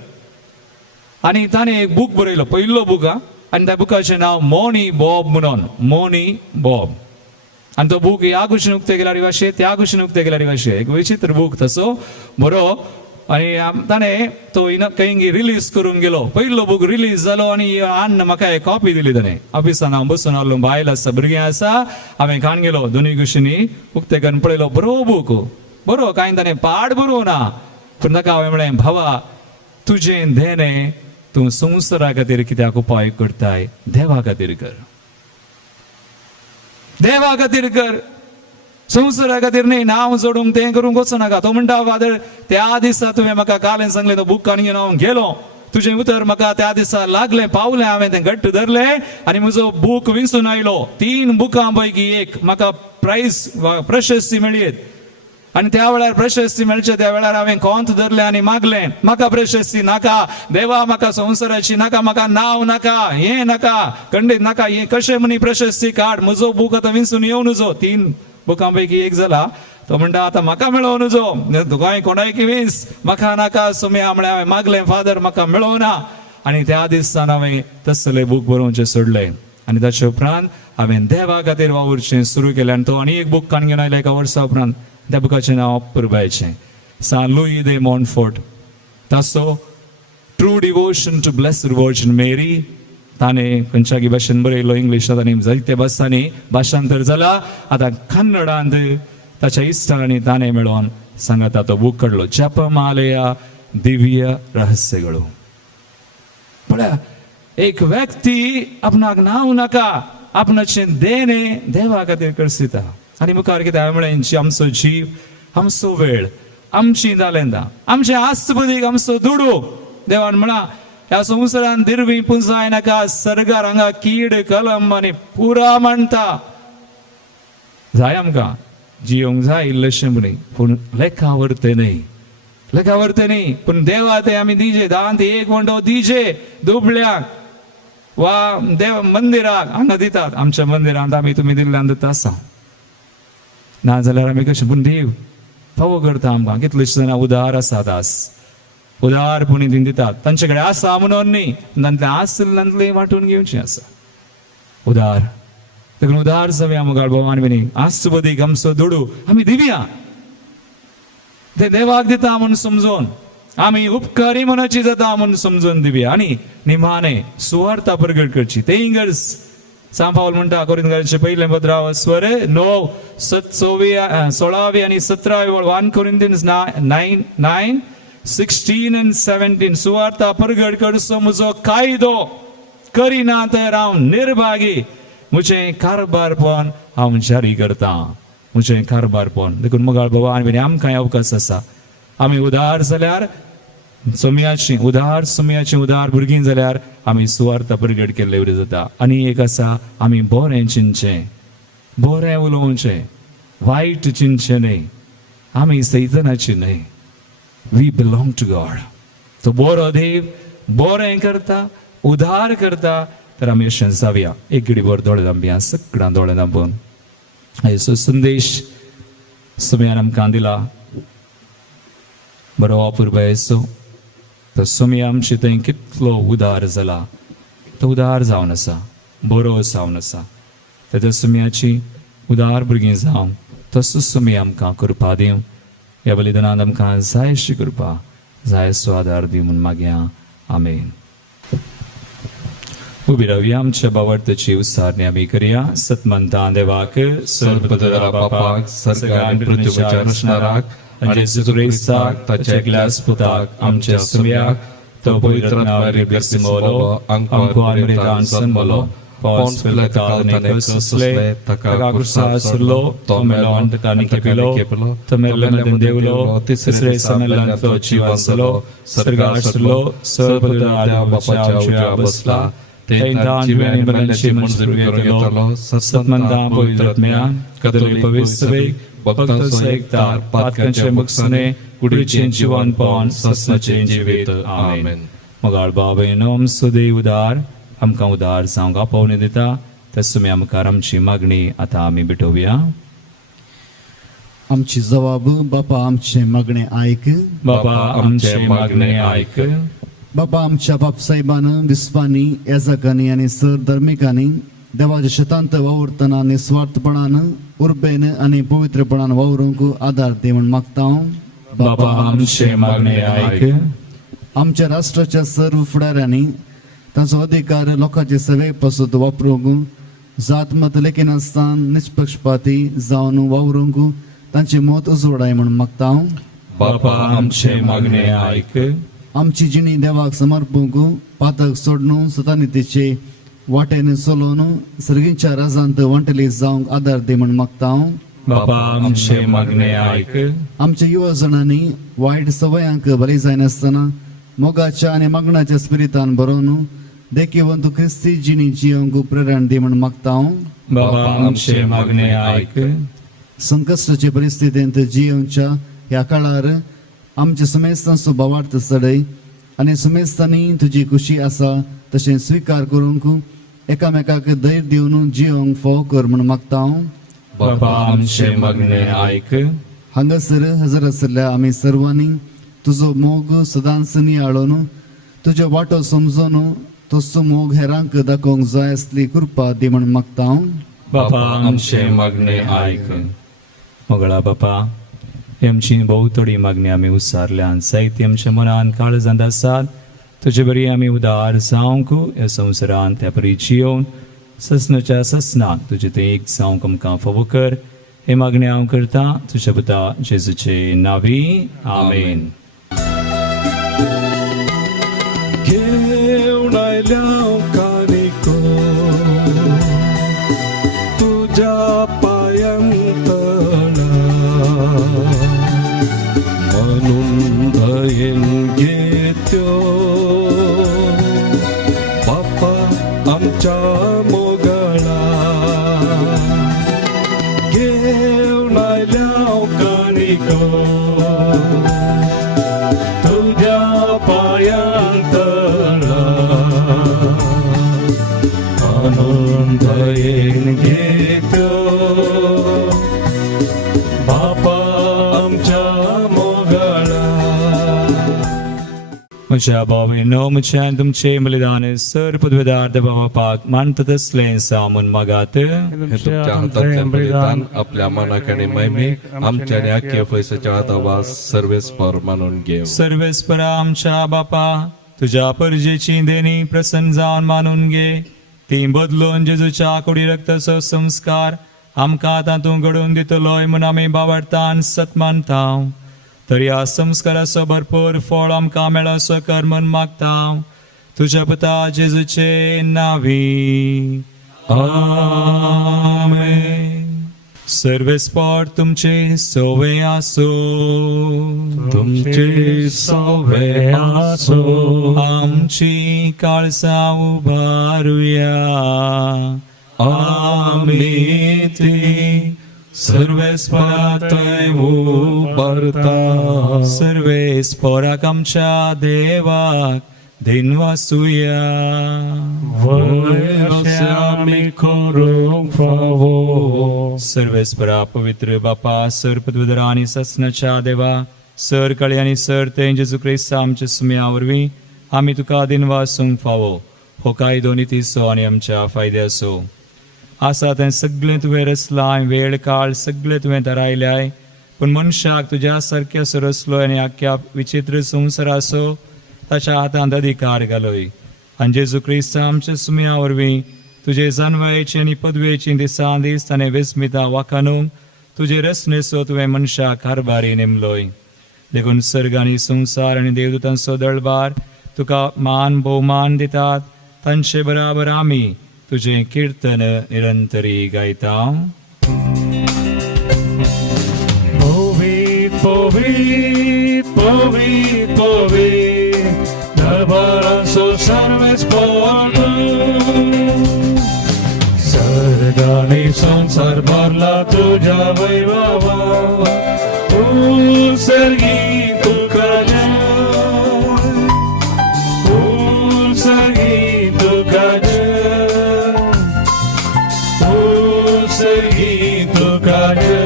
आनी ताणें एक बूक बरयलो पयलो बूक. आनी त्या बुकाचें नांव मोनी बॉब म्हणून. मोनी बॉब. आनी तो बूक ह्या कुशीन उक्ते गेल्यार भाशे त्या कुशीन उक्ते गेल्यार भाशे. एक विचित्र बूक तसो बरो. आनी ताणें तो खंय रिलीज करूंक गेलो. पयलो बूक रिलीज जालो आनी हाडून म्हाका एक कॉपी दिली ताणें. ऑफिसान हांव बसून आहलो, बायल आसा भुरगीं आसा. हांवें खाण गेलो दोनूय कुशींनी उक्ते करून पळयलो. बरो बूक बरो. कांय ताणें पाड बरोवं ना. पूण ताका हांवें म्हळें भावा तुजें देणें तूं संवसारा खातीर कित्याक उपाय करताय. देवा खातीर कर. देवा खातीर कर. संवसारा खातीर न्ही. नांव जोडूंक तें करूंक वचनाका. तो म्हणटा फादर त्या दिसा तुवें म्हाका कालें सांगलें तो बूक काडून घेवन हांव गेलो. तुजें उतर म्हाका त्या दिसा लागलें पावलें. हांवें तें घट्ट धरलें आनी म्हजो बूक विंचून आयलो. 3 बुकां पैकी एक म्हाका प्रायज प्रशस्ती मेळ्ळी. आनी त्या वेळार प्रशस्ती मेळचे त्या वेळार हांवें कोंत धरलें आनी मागलें म्हाका प्रशस्ती नाका. देवा म्हाका संवसाराची नाका. म्हाका नांव नाका. हें नाका. खंडीत नाका. हें कशें म्हणी प्रशस्ती काड. म्हजो बूक आतां विंचून येवं नजो. 3 बुकां पैकी एक जाला. तो म्हणटा आतां म्हाका मेळो नजो. गोंय कोणाय विंस म्हाका नाका. सुमे म्हळ्यार हांवें मागलें फादर म्हाका मेळोना. आनी त्या दिसान हांवें तसलें बूक बरोवचें सोडलें. आनी ताचे उपरांत हांवें देवा खातीर वावुरचें सुरू केलें. आनी तो आनी एक बूक काडून घेवन आयलो एका वर्सा उपरांत. त्या बुकाचें नांव पुरबायचें. San Louis de Montfort. ताचो true devotion to blessed virgin Mary. ताणें खंयच्याय भाशेन बरयलो. इंग्लिशांत आनी जायत्या भासांनी भाशांतर जाला. आतां कन्नडांत ताच्या इश्टांनी ताणें मेळोन सांगाता तो बूक काडलो. जपमालया दिव्य रहस्यಗಳು. पळया एक व्यक्ती आपणाक नांव नाका. आपणाचें देणें देवा खातीर करसिता. आनी मुखार कितें हांवें म्हळें आमचो जीव आमचो वेळ आमची तालेंतां आमचें आस्तपदीक आमचो दुडू. देवान म्हणा ह्या संवसारान दिरवी पुंजाय नाका. सर्गार हांगा कीड कलम आनी पुरा म्हणटा. जाय आमकां जियोंक जाय इल्लेशें म्हणी. पूण लेखावर्ते न्ही. पूण देवा ते आमी दिजे. दान ते एक वंटो दिजे दुबळ्याक वा देव मंदिराक हांगा दितात. आमच्या मंदिरांत आमी तुमी दिल्ल्यान दिता आसा. ना जाल्यार आमी कशें. पूण देव फावो करता आमकां. कितलेशे जाणां उदार आसात आज. उदारपणी ती दितात. तांचे कडेन आसा म्हणून न्ही. तांतलें आसल्यातलें वांटून घेवचें आसा. उदार देखून उदार जावया मुगाळ भगवान विनी आस्तबदीक आमचो दुडू आमी दिवया ते देवाक दिता म्हणून समजून आमी उपकारी मनाची जाता म्हणून समजून दिवया आणि निमाणे सुवार्ता प्रगट करची ते इंगर्स सांत पाऊल म्हणटा कोरिंथीयांचे पहिले पत्र स्वर 9 16 आणि 17 1 Corinthians 9 16 and 17 सुवार्ता प्रगट करचो म्हजो कायदो करिना तर हांव निर्भागी मुझे कारभारपण हांव जारी करता मुझे कारभारपण देखून मुगाळ भगवान विनी आमकां अवकाश आसा आमी उदार जाल्यार सोम्याची उदार भुरगीं जाल्यार आमी सुवार्ता प्रगट केल्ले बरें जाता आनी एक आसा आमी बरें चिंतचें बरें उलोवचें वायट चिंतचें न्हय आमी सैतानाची न्हय वी बिलोंग टू गॉड तो बरो देव बरें करता उदार करता तर आमी अशें जावया एक घडी बर दोळे धांबया सगळ्यां दोळे धांबून हेचो संदेश सोम्यान आमकां दिला बरो अपूर्व येसो तो सोम्या आमचे थंय कितलो उदार जाला तो उदार जावन आसा बरो जावन आसा तेच्या सोम्याची उदार भुरगीं जावं तसो सोम्या आमकां कृपा दिवं ह्या बलिदानांत आमकां जायशी कृपा जायसो आदार दी म्हूण मागया आमेन उबी रावया आमच्या बावडतेची उसारणी आमी करया सतमंता देवाक सर्वपदरा बापाक सगळ्या आनी पृथ्वीच्या रचणाराक आणि जेजू क्रिस्ताक ताच्या एकल्याच पुताक आमच्या सोम्याक तो पवित्र नावारी ब्लेसिमोलो आमको अमृतान सन्मोलो पॉन्स पिलाताने कसले तका कुर्सा सुरलो तो मेलोन तानी केपिलो तो मेलन देवलो तिसरे समेलन तो जीवासलो सर्गासलो सर्वपदरा बापाच्या बसला तेंता जीवानी बलनची मंजूर घेतलो सतमंता पवित्रत्म्या कदली पवित्र भक्तांचो एकतार पातकांचे मुखसने कुडीचें जीवन पावन ससनाचें जिवीत आमेन मोगाळ बाबेनो आमचो देव उदार आमकां उदार जावंक आपोवणी दिता तसुमी आमकां आमची मागणी आतां आमी भेटोवया आमची जबाब बापा आमचे मागणे ऐक बाबा आमचे मागणे ऐक बापा आमच्या बापसाहेबान विस्वानी याजकांनी आणि सर धर्मिकांनी देवाच्या शेतांत वावरतना निस्वार्थपणान उर्बेन आणि पवित्रपणान वावरूंक आदार दे म्हूण मागता बापा आमचे मागणे ऐक आमच्या राष्ट्राच्या सर्व फुडाऱ्यांनी ताचो अधिकार लोकांचे सेवे पासून वापरूंक जात मत लेखी नासतना निष्पक्षपाती जावन वावरूंक तांचे मत उजवडाय म्हूण मागता बापा आमचे मागणे ऐक आमची जिणी देवाक समर्पूंक पातक सोडून सतानितीचे वाटेन चलोवन सर्गींच्या राजांत वंटली जावंक आदार दे म्हूण मागता बापा आमचे मागणे ऐक आमच्या युवा जणांनी वायट सवयांक बळी जायनासतना मोगाच्या आणि मागणाच्या स्पिरितान बरोवन देखीवंत क्रिस्ती जिणी जियोंक प्रेरण दे म्हूण मागता बापा आमचे मागणे ऐक संकश्टाचे परिस्थितींत जियोंच्या ह्या काळार आमच्या समेस्तांचो भावार्थ चडय आणि समेस्तांनी तुजी खुशी आसा तशें स्वीकार करूंक एकामेकाक धैर्य दिवन जियोंक फोव कर म्हूण मागता बापा आमचे मागणे ऐक हांगासर हजर आशिल्ल्या आमी सर्वांनी तुजो मोग सदांच नियाळोन तुजो वाटो समजून तसो मोग हेरांक दाखोवंक जाय असली कृपा दी म्हूण मागता बापा आमचे मागणे ऐक मोगळा बापा ही आमची भोव थोडी मागणी आमी उसारल्यान जायती आमच्या मनान काळजांत आसात तुजे बरी आमी उदार जावंक ह्या संवसारांत त्या परी जियोवन ससनाच्या ससनान तुजे ते एक जावंक आमकां फावो कर हे मागणी हांव करता तुज्या पुता जेजूचे नांवी आमेन घेवन आयल्या कानिको तुझ्या पायांतळा म्हणून दयेन घेत्यो बापा आमच्या मोगळा घेवन आयल्या कानिको तुझ्या पायांतळा म्हज्या भावीनो म्हज्यान तुमचे बलिदान सर पदवेदार बापाक मानतात असलें सामून मागात. हे तुमच्या हातांतलें बलिदान आपल्या मनाक आनी मैमीक आमच्या आनी आख्या पयसाच्या हातावा सर्वेस्पर मानून घेव. सर्वेस्परा आमच्या बापा तुझ्या परजेची देणी प्रसन्न जावन मानून घे. ती बदलून जेजूच्या कुडी रक्ताचो संस्कार आमकां तातूंत घडोवन दितलोय म्हूण आमी बावडटान सत मानता. तर ह्या संस्काराचो भरपूर फळ आमकां मेळो असो कर म्हूण मागता तुज्या पुता जेजूचे नांवी. आमेन. सर्वेस्पर तुमचे सोवे आसो. तुमचे सवे आसो. आमची काळजां उबारुया. आमी ती सर्वेस्परांतय उबारता. सर्वेस्पराक आमच्या देवाक दिनवासुया. वयर अशें आमी करूंक फावो. सर्वेस्परा पवित्र बापा सर पदवीधरा आनी ससनाच्या देवा सर कळे आनी सर ते जेजू क्रिस्त आमच्या सुम्या वरवीं आमी तुका दिनवासूंक फावो. हो कायदो नितीसो आनी आमच्या फायद्याचो आसा तें सगळें तुवें रचलाय. वेळ काळ सगळें तुवें थारायल्याय. पूण मनशाक तुज्या सारक्या रचलोय आनी आख्या विचित्र संवसाराचो ताच्या हातांत अधिकार घालोय. आनी जेजू क्रिस्त आमच्या सुम्या वरवीं तुजे जानवायेची आनी पदवेची दिसान दीस ताणें विस्मिता वाखाणूंक तुजे रचनेचो तुवें मनशाक कारभारी नेमलोय. देखून सर्ग आनी संवसार आनी देवदूतांचो दळबार तुका मान भोवमान दितात. तांचे बराबर आमी तुझे कीर्तन निरंतरी गायता. पवित्र पवित्र पवित्र पवित्र दरबाराचो सर्वेस्पर सर्गांनी संसार भरला तुझ्या वैभवा. उत्सर्गी तुका जय. उत्सर्गी तुका जय. उत्सर्गी तुका जय.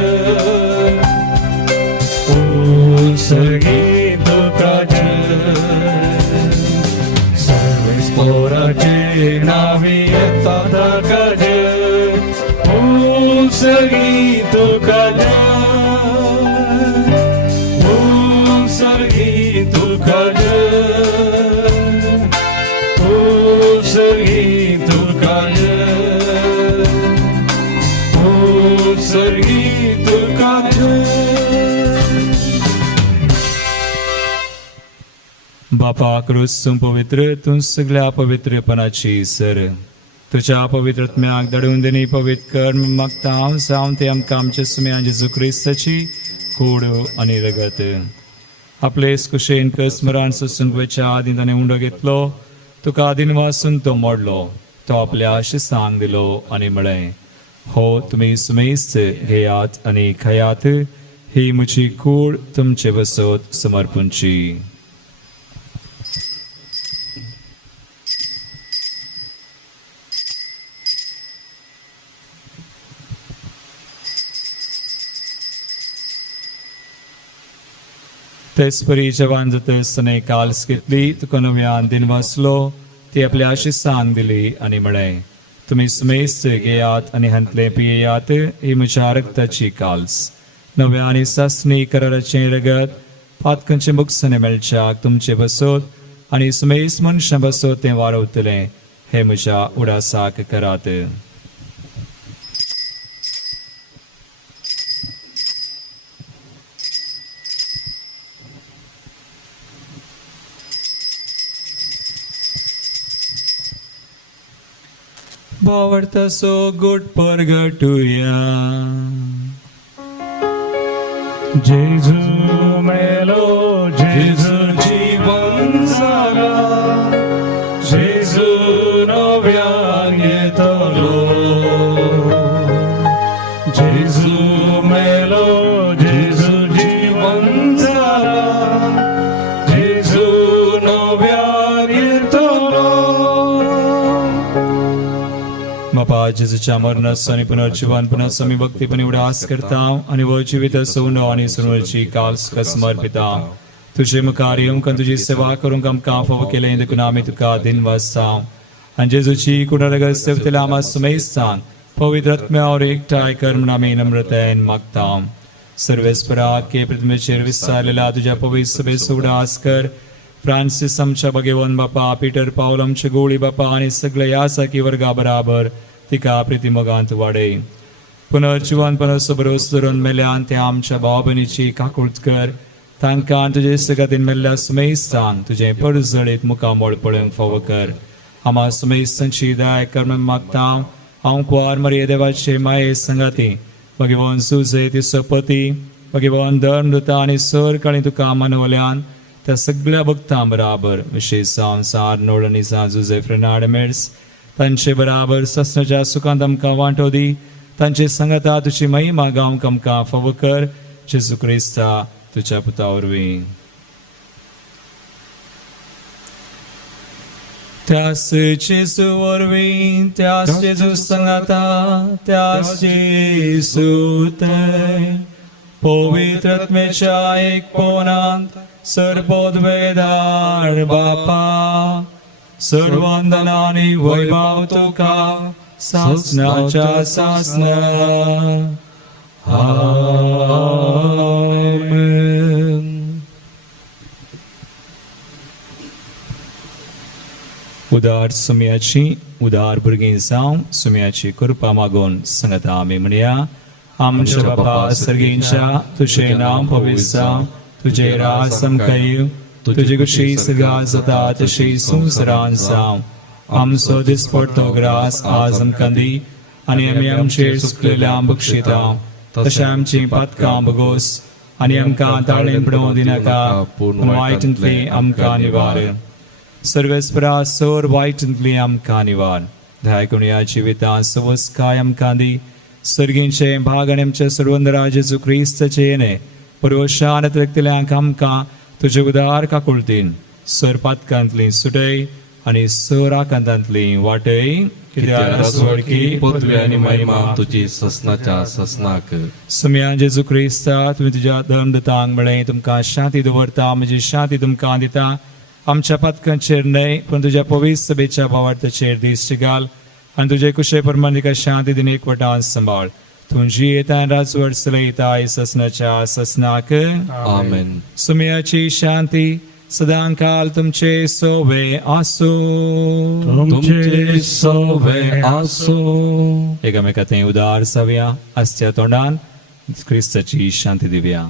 उत्सर्गी तुका जय. सर्वेस्पराचे नावी येता ताका जय. उत्सर्गी तुका जय. उत्सर्गी तुका जय. उत्सर्गी तुका जय. उत्सर्गी तुका जय. बापा क्रूस पवित्र तूं सगळ्या पवित्रपणाची सर. तुझ्या पवित्रत्म्याक धाडून दिनी पवित्र कर मागता हांव जावन ते आमकां आमच्या सुम्यान जेजू क्रिस्ताची कूड आनी रगत. आपलेच कुशेन कसमरान सुसूंक वेच्या आदीं ताणें उंडो घेतलो. तुका आदीन वासून तो मोडलो. तो आपल्या शिसांक दिलो आनी म्हळें हो तुमी सुमेस्त घेयात आनी खायात. ही म्हजी कूड तुमचे बसत समर्पूंची. तेच परी जवान जातसताना काल्स घेतली तुका नव्यान दिन वाचलो. ती आपल्या शिसांक दिली आनी म्हळें तुमी सुमेस्त घेयात आनी हंतले पियेयात. ही म्हज्या रक्ताची काल्स नव्या आनी सासणी कराराचें रगत पातकांचे मुखसने मेळच्याक तुमचे बसत आनी सुमेस्त मनशां बसत तें वारवतलें. हे म्हज्या उडासाक करात. बावडतासो गोट परगटुया. जेजू मेलो जेजू जीवन जाला. जेजू नव्यान येतलो. जेजू मेलो जेजू जीवन जाला. जेजू नव्यान येतलो. बापा जेजूच्या मरणाचो आनी पुनर्जीवनपणाचो आमी भक्तीपणी उडास करता आनी वो जिवीत सोनो आनी सुनवरची काल्स समर्पिता. तुझे मुखार येऊन तुझी सेवा करूंक आमकां फावो केलें देखून आमी तुका दिनवासां आनी जेजूची कुणारगत सेवतले आमा सुमेस्तान पवित्र आत्म्यावर एकठांय कर म्हूण आमी नम्रतायेन मागता. सर्वेस्परा के पृथ्वीचेर विस्तारलेला तुझ्या पवित्र सभेचो उडास कर. फ्रांसीस आमच्या भगेवन बापा, पीटर पावल आमचे गोळी बापा आनी सगळे यासाकी वर्गा बराबर तिका प्रितीमोगांत वाडय. पुनर्जीवनपणाचो भरोसो धरून मेल्यान ते आमच्या भाव भयणीची काकूळट कर. तांकां तुजे सगतीन मेल्ल्या सुमेस्तान तुझे परजळीत मुखामोळ पळोवंक फावो कर. आमा सुमेस्तांची दया कर म्हूण मागता. हांव कुंवार मरिये देवाचे माये संगाती भगवान सुजे तिचो पती भगवान धर्मदूता आनी सर काळी तुका मानवल्यान त्या सगळ्या भक्तां बराबर विशेष सार नोड आनी जुजे फ्रेनाड मेड्स तांचे बराबर ससनाच्या सुखांत आमकां वांटो दी. तांचे संगता तुजी महिमा गावंक आमकां फावो कर. जेजू क्रिस्ता तुज्या पुता वरवीं. त्यास जेजू वरवीं त्यास जेजू संगता त्यास जेजू थंय पवित्र आत्म्याच्या एकपणांत सर्वोद्वेदार बापा सर्ववंदना आनी वैभव तुका सासनाच्या सासना. आमेन. उदार सुम्याची उदार भुरगीं जावं सुम्याची कृपा मागून संगता आमी म्हणया. आमच्या बापा सर्गींच्या तुझे नांव पवित्र जावं तुझे राज आमकां येवं तुजी कशी सगळा जाता तशी संवसारांत जावं. आमचो दिसपडटो ग्रास आज आमकां दी आनी आमी आमचेर चुकलेल्या बक्षिता तशें आमची पातकां बगोस आनी आमकां ताळें पडोवं दिनाका पूण वायटांतली आमकां निवार. सर्वेस्परा सोर वायटांतली आमकां निवार. धायकुणया जिवितां सवस्काय आमकां दी. सर्गींचे भाग आनी आमच्या सर्वंदरा जेजू क्रिस्ताचे येणे परवशान व्यक्तिल्यांक आमकां तुजे उदार काकुळतीन सर पातकांतली सुटय आनी सर आकांतांतली वाटय. कित्याक पदवी आनी महिमा तुजी ससनाच्या ससनाक. सुम्या जेजू क्रिस्ता तुमी तुज्या धर्मदूतांक मेळ्ळें तुमकां शांती दवरता म्हजी शांती तुमकां दिता. आमच्या पातकांचेर न्हय पण तुज्या पवित्र सभेच्या भावार्थाचेर दिश्टी घाल आनी तुजे कुशे प्रमाण तिका शांती दिन एकवटान सांबाळ. तुजी येता राजवट चलयता ससनाच्या ससनाक. आमेन. सुम्याची शांती सदां काल तुमचे सोवे आसो. तुमचे सोवे आसो. एकामेकांत उदार जावया आसच्या तोंडान क्रिस्ताची शांती दिवया.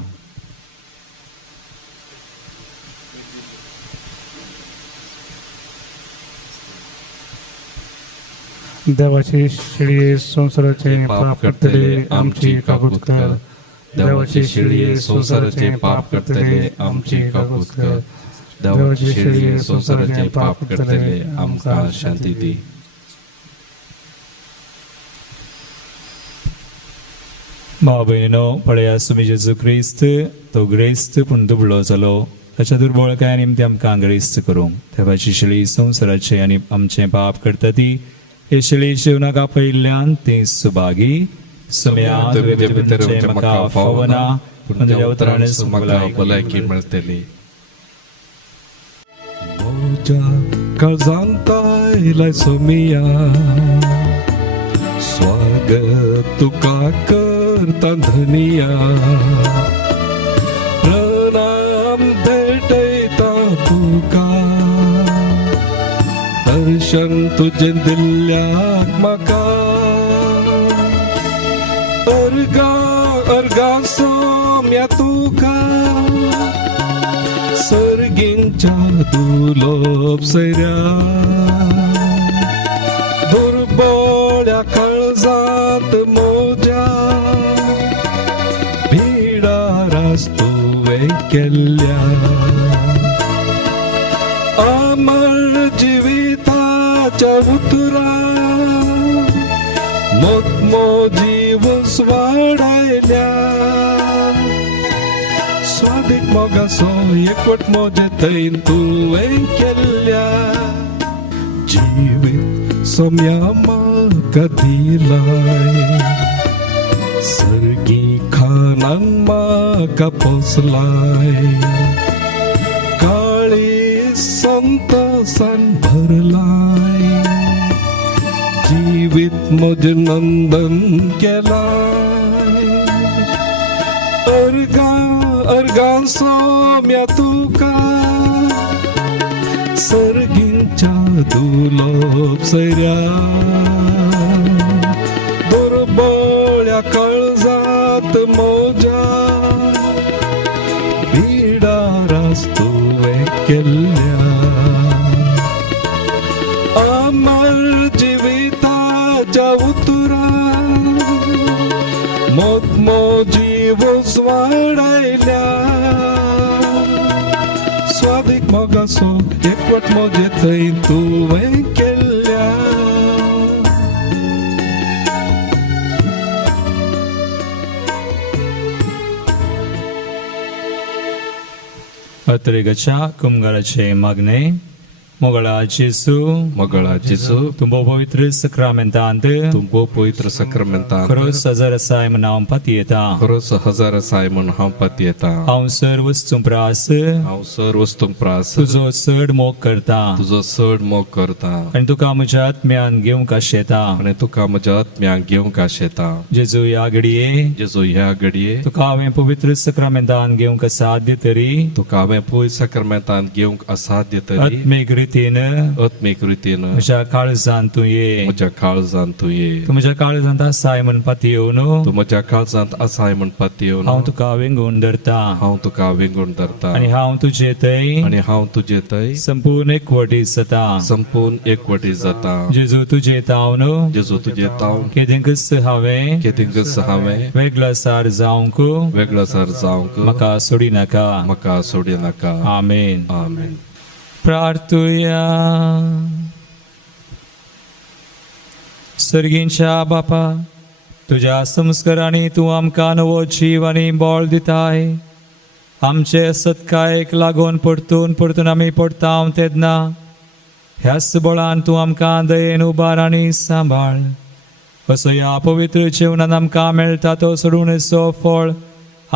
देवाची शिळी संसाराचे पाप करतले आमची काकूत कर. देवाची शिळी संसाराचे पाप करतले आमची काकूत कर. देवाची शिळी संसाराचे पाप करतले आमकां शांती दी. भाव भयणीनो पळया सुमी जेजू क्रिस्त तो ग्रेस्त पूण दुबळो जालो ताच्या दुर्बळकाया निमते आमकां ग्रेस्त करूंक देवाची शिळी संसाराचे आनी आमचे पाप करता ती हे शिळी जिवनाक आपयिल्ल्यान ती सुभागी. सुम्या तुजे भितर म्हाका फावना पूण तुज्या उतरान म्हाका भलायकी मेळटली. मोज्या काळजांत आयलाय सोमिया स्वागत तुका करता धनिया. प्रणाम भेटयता तुका दर्शन तुजे दिल्ल्याक म्हाका. अर्गा सोम्या तुका सर्गींच्या दुलोप सैऱ्या दुर्बळ्या काळजांत मोज्या भिडारास तुवें केल्ल्या. अमर जिविताच्या उतरा मोतमोजीव वाडयल्या. स्वादीक मोगासो एकवट मोजे थंय तुवें केल्ल्या. जिवीत सोम्या म्हाका दिलाय सर्गी खानान म्हाका पोसलाय. संतोषान भरलाय जीवित मज नंदन केलाय अर्गां सोम्या तुका सर्गींच्या दुलोप सैऱ्या दुर्बळ्या काळजात मोजा भिडारास तुवें केल्ल्या अमर जिविताच्या उतरा मोतमोजी वाडयल्या स्वादीक मोगासो एकवट मोजे थंय तुवें केल्ल्या अत्रेगच्या कुमगाराचे मागणे मोगळा जेसू तुंबो पवित्र सक्रमेंतांत तुंबो पवित्र सक्रमेंतांत खरोस हजार साय म्हण पतयेता खरोच हजार साय म्हण हांव पतयेता हांव सर्व वस्तूंप्रास हांव सर्व वस्तूंक प्रास तुजो चड मोग करता तुजो चड मोग करता आनी तुका म्हज्या आत्म्यान घेवंक आशेता आनी तुका म्हज्या आत्म्याक घेवंक आशेता जेजू ह्या घडये जेजू ह्या घडये तुका हांवें पवित्र सक्रमेंतान घेवंक साध्य तरी तुका हांवें पवित्र सक्रमेंतान घेवंक असाध्य तरी आत्मीक रितीन आत्मीक रितीन म्हज्या काळजांत तूं ये म्हज्या काळजांत तूं ये तूं म्हज्या काळजांत आसाय म्हण पतयेवन तूं म्हज्या काळजांत आसाय म्हण पतयेवन हांव तुका विंगून धरता हांव तुका विंगून धरता आनी हांव तुजे थंय आनी हांव तुजे थंय संपूर्ण एकवटी जाता संपूर्ण एकवटी जाता जेजू तुजे तावन जेजू तुजे ताव केदिंकच हांवें केदिंकच हांवें वेगळो सार जावंक वेगळो सर जावंक म्हाका सोडी नाका म्हाका सोडी नाका आमेन आमेन प्रार्थुया सर्गींच्या बापा तुझ्या संस्कारांनी तूं आमकां नवो जीव आनी बोळ दिताय आमचे सत्कायेक लागून परतून आमी पडटाव तेन्ना ह्याच बळान तूं आमकां दयेन उबार आनी सांबाळ असो ह्या पवित्र जिवनान आमकां मेळटा तो सोडूनचो फळ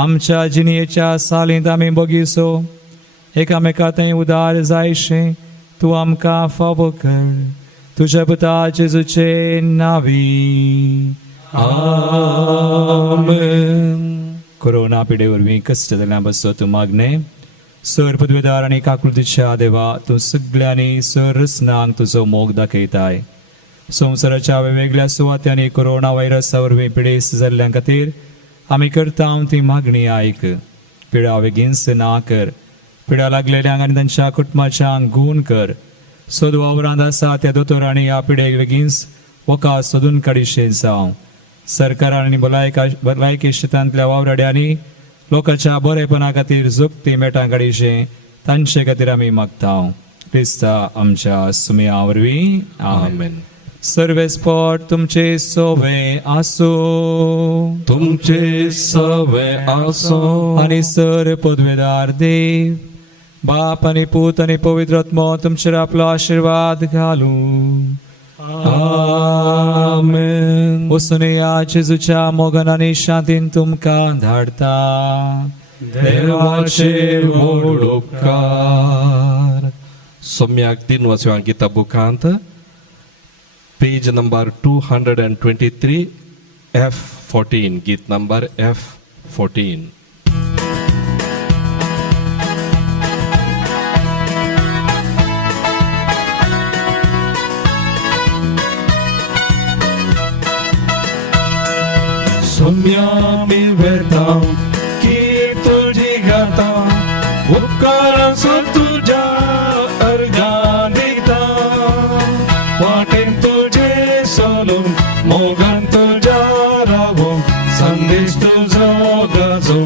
आमच्या जिणेच्या सालींत आमी बगीचो एकामेका थंय उदार जायशे तूं आमकां फावो कर तुज्या पुता जेजूचे नांवी आमेन कोरोना पिडे वरवीं कश्ट जाल्ल्या बसो तूं मागणे सर पदवीदार आनी काकुळतीच्या देवा तूं सगळ्यांनी सर रचनांक तुजो मोग दाखयताय संवसाराच्या वेगवेगळ्या सुवात्यांनी कोरोना व्हायरसा वरवीं पिडेस्त जाल्ल्या खातीर आमी करता ती मागणी आयक पिडा बेगीनच ना कर पिडा लागलेल्यांक आनी तांच्या कुटुंबाच्यांक गूण कर सोद वावरांत आसा त्या दोतोरांनी ह्या पिडेक बेगीनच वखा सोदून काडिशें जावं सरकारान आनी भलायकी क्षेत्रांतल्या वावराड्यांनी लोकांच्या बरेपणा खातीर जोगती मेटां काडिशें तांचे खातीर आमी मागता क्रिस्ता आमच्या सुमया वरवीं आमेन सर्वेस्पोट तुमचे सोवे आसो तुमचे सवे आसो आनी सर पदवेदार देव बाप आनी पूत आनी पवित्र आत्मो तुमचेर आपलो आशीर्वाद घालू आमेन वचून या जेजूच्या मोगान आनी शांतीन तुमकां धाडता देवाचे व्हड उपकार सोम्याक 3 वचवां गिता बुकांत पेज नंबर 223 F14 गीत नंबर F14 सोम्या मी वेता की तुझी गाता उपकारांचो तुझ्या अर्गां दिता वाटेन तुझे सोलून मोगान तुझ्या रावो संदेश तुजो गाजो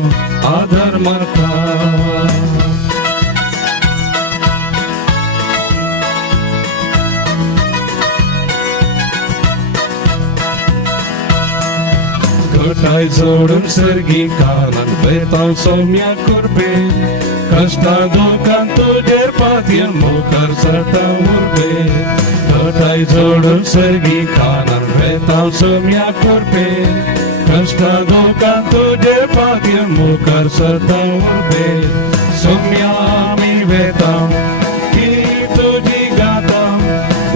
आदर मारता घटाय जोडून सर्गी कानान वेतां सोम्या कुर्बे कष्टा दुखान तुजेर पातयेन मुखार सरता उर्बे घटाय जोडून सर्गी कानान वेतां सोम्या कुर्बे कष्टा दुखान तुजेर पातयेन मुखार सरता उर्बे सोम्या आमी वेतां की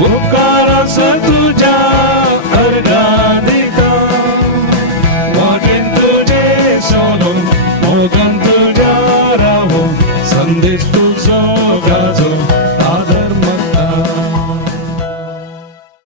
उपकार